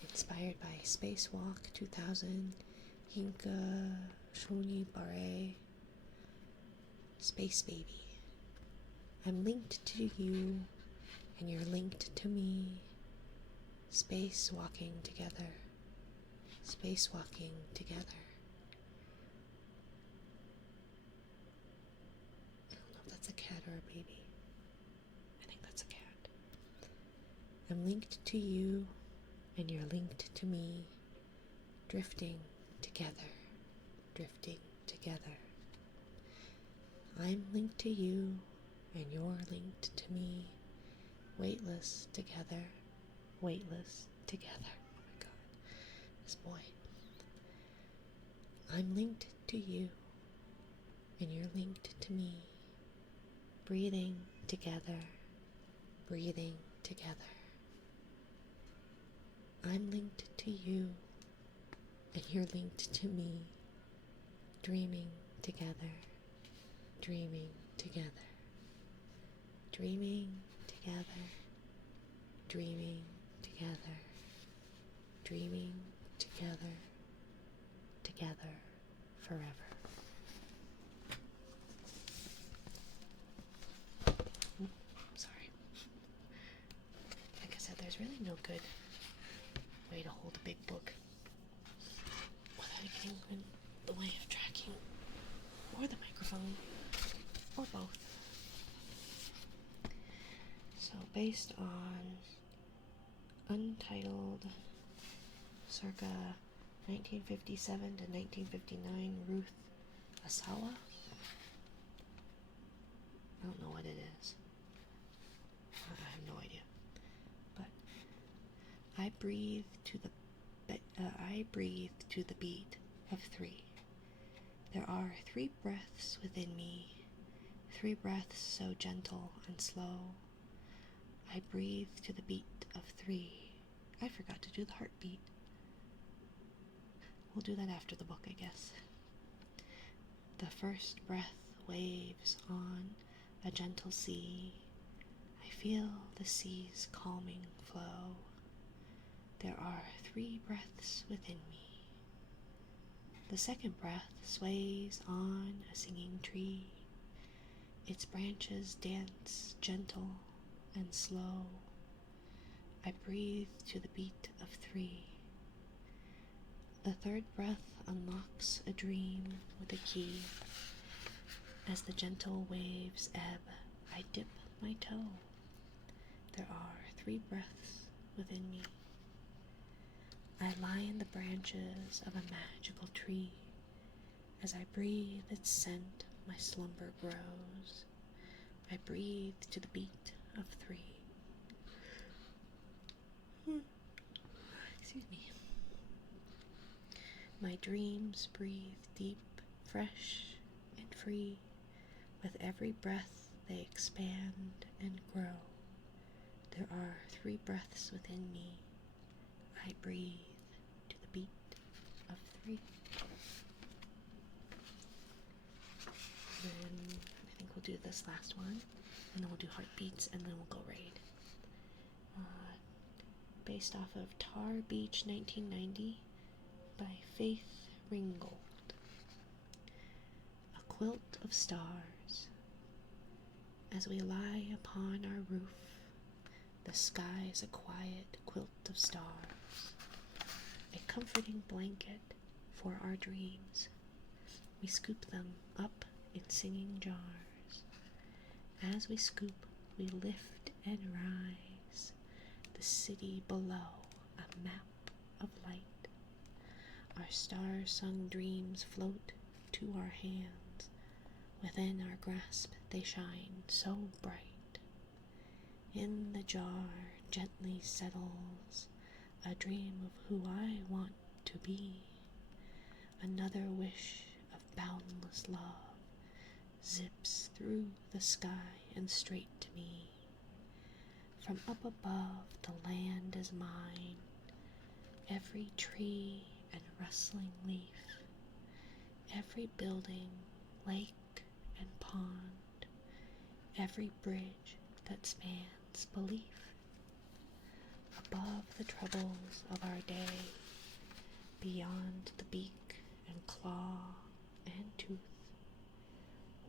Inspired by Spacewalk 2000, Hinka Shoni Bare. Space Baby. I'm linked to you, and you're linked to me. Spacewalking together. Spacewalking together. I don't know if that's a cat or a baby. I think that's a cat. I'm linked to you, and you're linked to me, drifting together, drifting together. I'm linked to you, and you're linked to me, weightless together, weightless together. Oh my God, this boy. I'm linked to you, and you're linked to me, breathing together, breathing together. I'm linked to you, and you're linked to me, dreaming together, dreaming together, dreaming together, dreaming together, dreaming together, together forever. Sorry. Like I said, there's really no good way to hold a big book without getting in the way of tracking or the microphone or both. So based on Untitled, circa 1957 to 1959, Ruth Asawa. I don't know what it is. I have no idea. But I breathe to the beat of 3. There are 3 breaths within me, 3 breaths so gentle and slow. I breathe to the beat of 3. I forgot to do the heartbeat. We'll do that after the book, I guess. The first breath waves on a gentle sea. I feel the sea's calming flow. There are 3 breaths within me. The second breath sways on a singing tree. Its branches dance gentle and slow. I breathe to the beat of 3. The third breath unlocks a dream with a key. As the gentle waves ebb, I dip my toe. There are 3 breaths within me. I lie in the branches of a magical tree. As I breathe its scent, my slumber grows. I breathe to the beat of 3. Excuse me. My dreams breathe deep, fresh, and free. With every breath they expand and grow. There are 3 breaths within me. I breathe to the beat of 3. Then I think we'll do this last one, and then we'll do heartbeats, and then we'll go raid. Based off of Tar Beach 1990 by Faith Ringgold. A quilt of stars. As we lie upon our roof, the sky's a quiet quilt of stars, a comforting blanket for our dreams. We scoop them up in singing jars. As we scoop, we lift and rise. The city below, a map of light. Our star-sung dreams float to our hands. Within our grasp they shine so bright. In the jar gently settles a dream of who I want to be. Another wish of boundless love zips through the sky and straight to me. From up above the land is mine, every tree and rustling leaf, every building, lake and pond, every bridge that spans belief. Above the troubles of our day, beyond the beak and claw and tooth,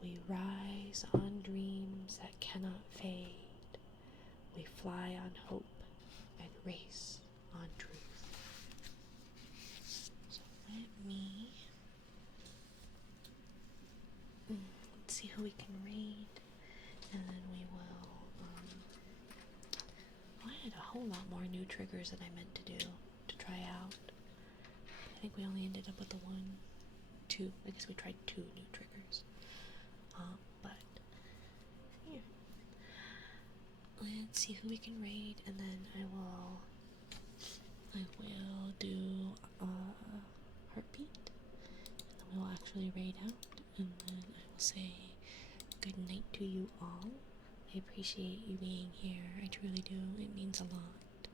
we rise on dreams that cannot fade. We fly on hope and race on truth. So let me let's see who we can read, and then we will I had a whole lot more new triggers that I meant to do to try out. I think we only ended up with the 2. I guess we tried 2 new triggers. But yeah. Let's see who we can raid, and then I will do heartbeat, and then we will actually raid out, and then I will say good night to you all. I appreciate you being here. I truly do. It means a lot.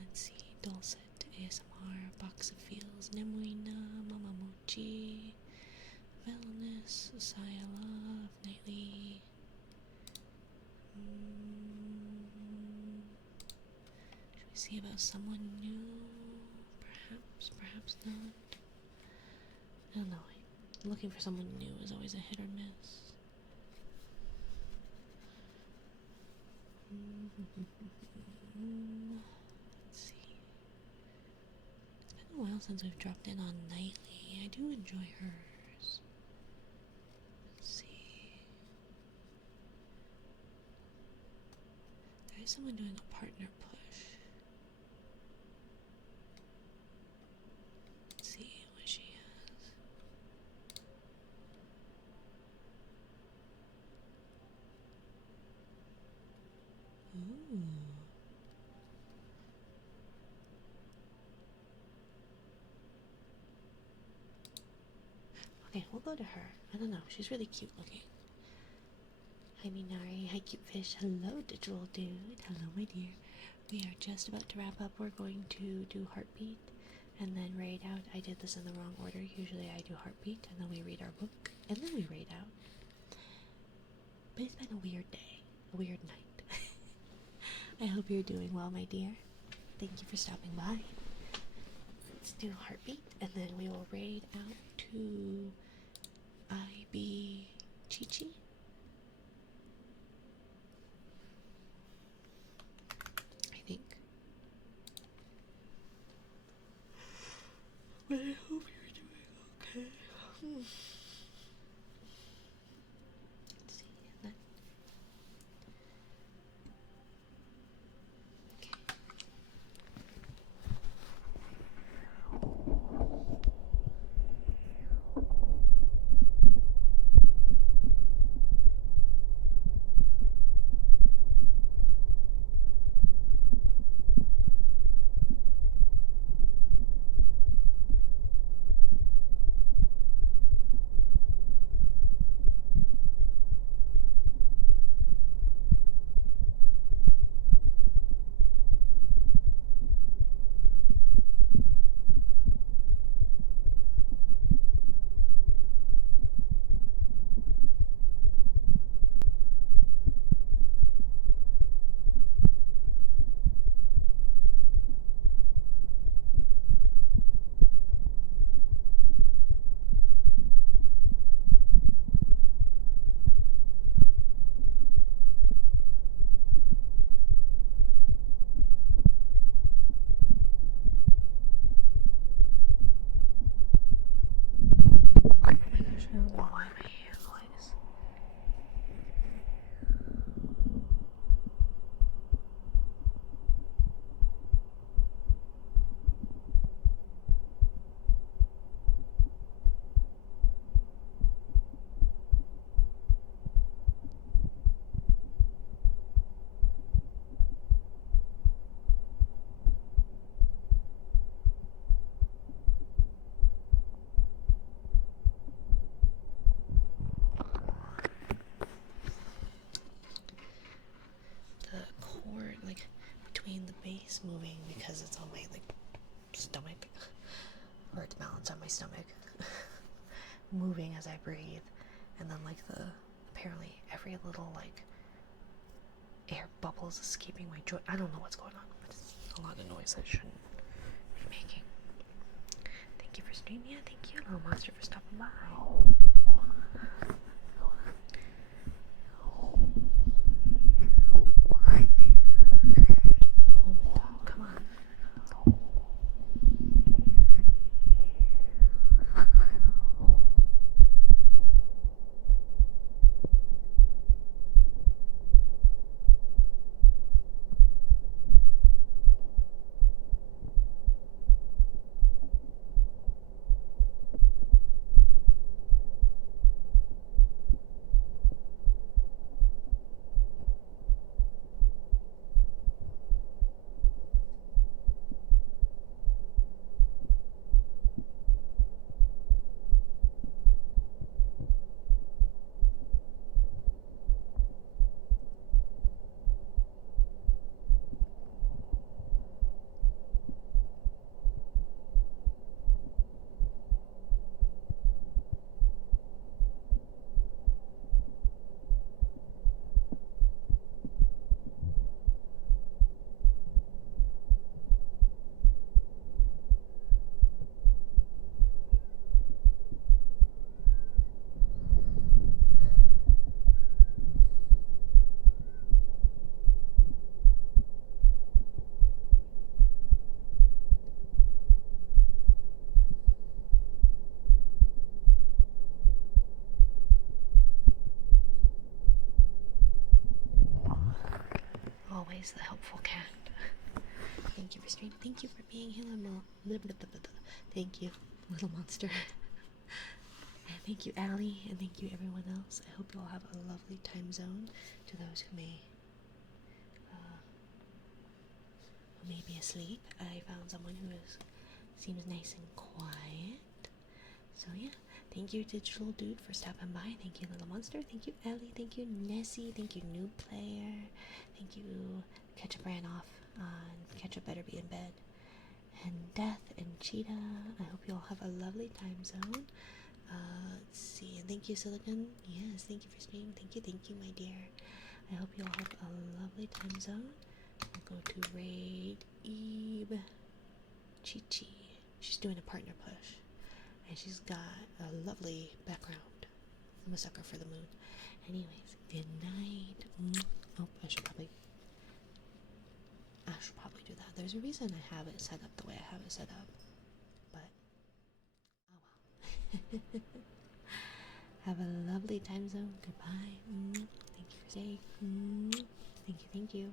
Let's see. Dulcet, ASMR, Box of Feels, Nemuina, Mama Mochi, Wellness, Saya Love, Nightly. Should we see about someone new? Perhaps not. I don't know. Looking for someone new is always a hit or miss. Let's see. It's been a while since we've dropped in on Nightly. I do enjoy hers. Let's see. There is someone doing a partner push. Let's see what she has. Ooh. Okay, we'll go to her. I don't know. She's really cute looking. Hi Minari, hi cute fish, hello digital dude, hello my dear. We are just about to wrap up. We're going to do heartbeat and then read out. I did this in the wrong order. Usually I do heartbeat and then we read our book and then we read out. But it's been a weird day, a weird night. I hope you're doing well, my dear. Thank you for stopping by. Let's do heartbeat and then we will raid out to IB Chi-Chi. I think. But I hope you're doing okay. Let's see. And then. Okay. I don't know why my hair was. The cord, like between the base moving because it's on my like stomach, or it's balanced on my stomach, moving as I breathe, and then like the apparently every little like air bubbles escaping my joint. I don't know what's going on, but it's a lot of noise I shouldn't be making. Thank you for streaming. Yeah, thank you, little monster, for stopping by. Oh, come on. Always the helpful cat. Thank you for streaming. Thank you for being here, Thank you, little monster. And thank you, Allie, and thank you, everyone else. I hope you all have a lovely time zone. To those who may be asleep, I found someone who seems nice and quiet. So yeah, Thank you, Digital Dude, for stopping by. Thank you, Little Monster. Thank you, Ellie. Thank you, Nessie. Thank you, New Player. Thank you, Ketchup Ran Off. Ketchup better be in bed. And Death and Cheetah. I hope you all have a lovely time zone. Let's see. And thank you, Silicon. Yes, thank you for streaming. Thank you, my dear. I hope you all have a lovely time zone. We'll go to Raid Eve Chi Chi. She's doing a partner push. And she's got a lovely background. I'm a sucker for the moon. Anyways, good night. Oh, I should probably do that. There's a reason I have it set up the way I have it set up. But, oh well. Have a lovely time zone. Goodbye. Thank you for staying. Thank you.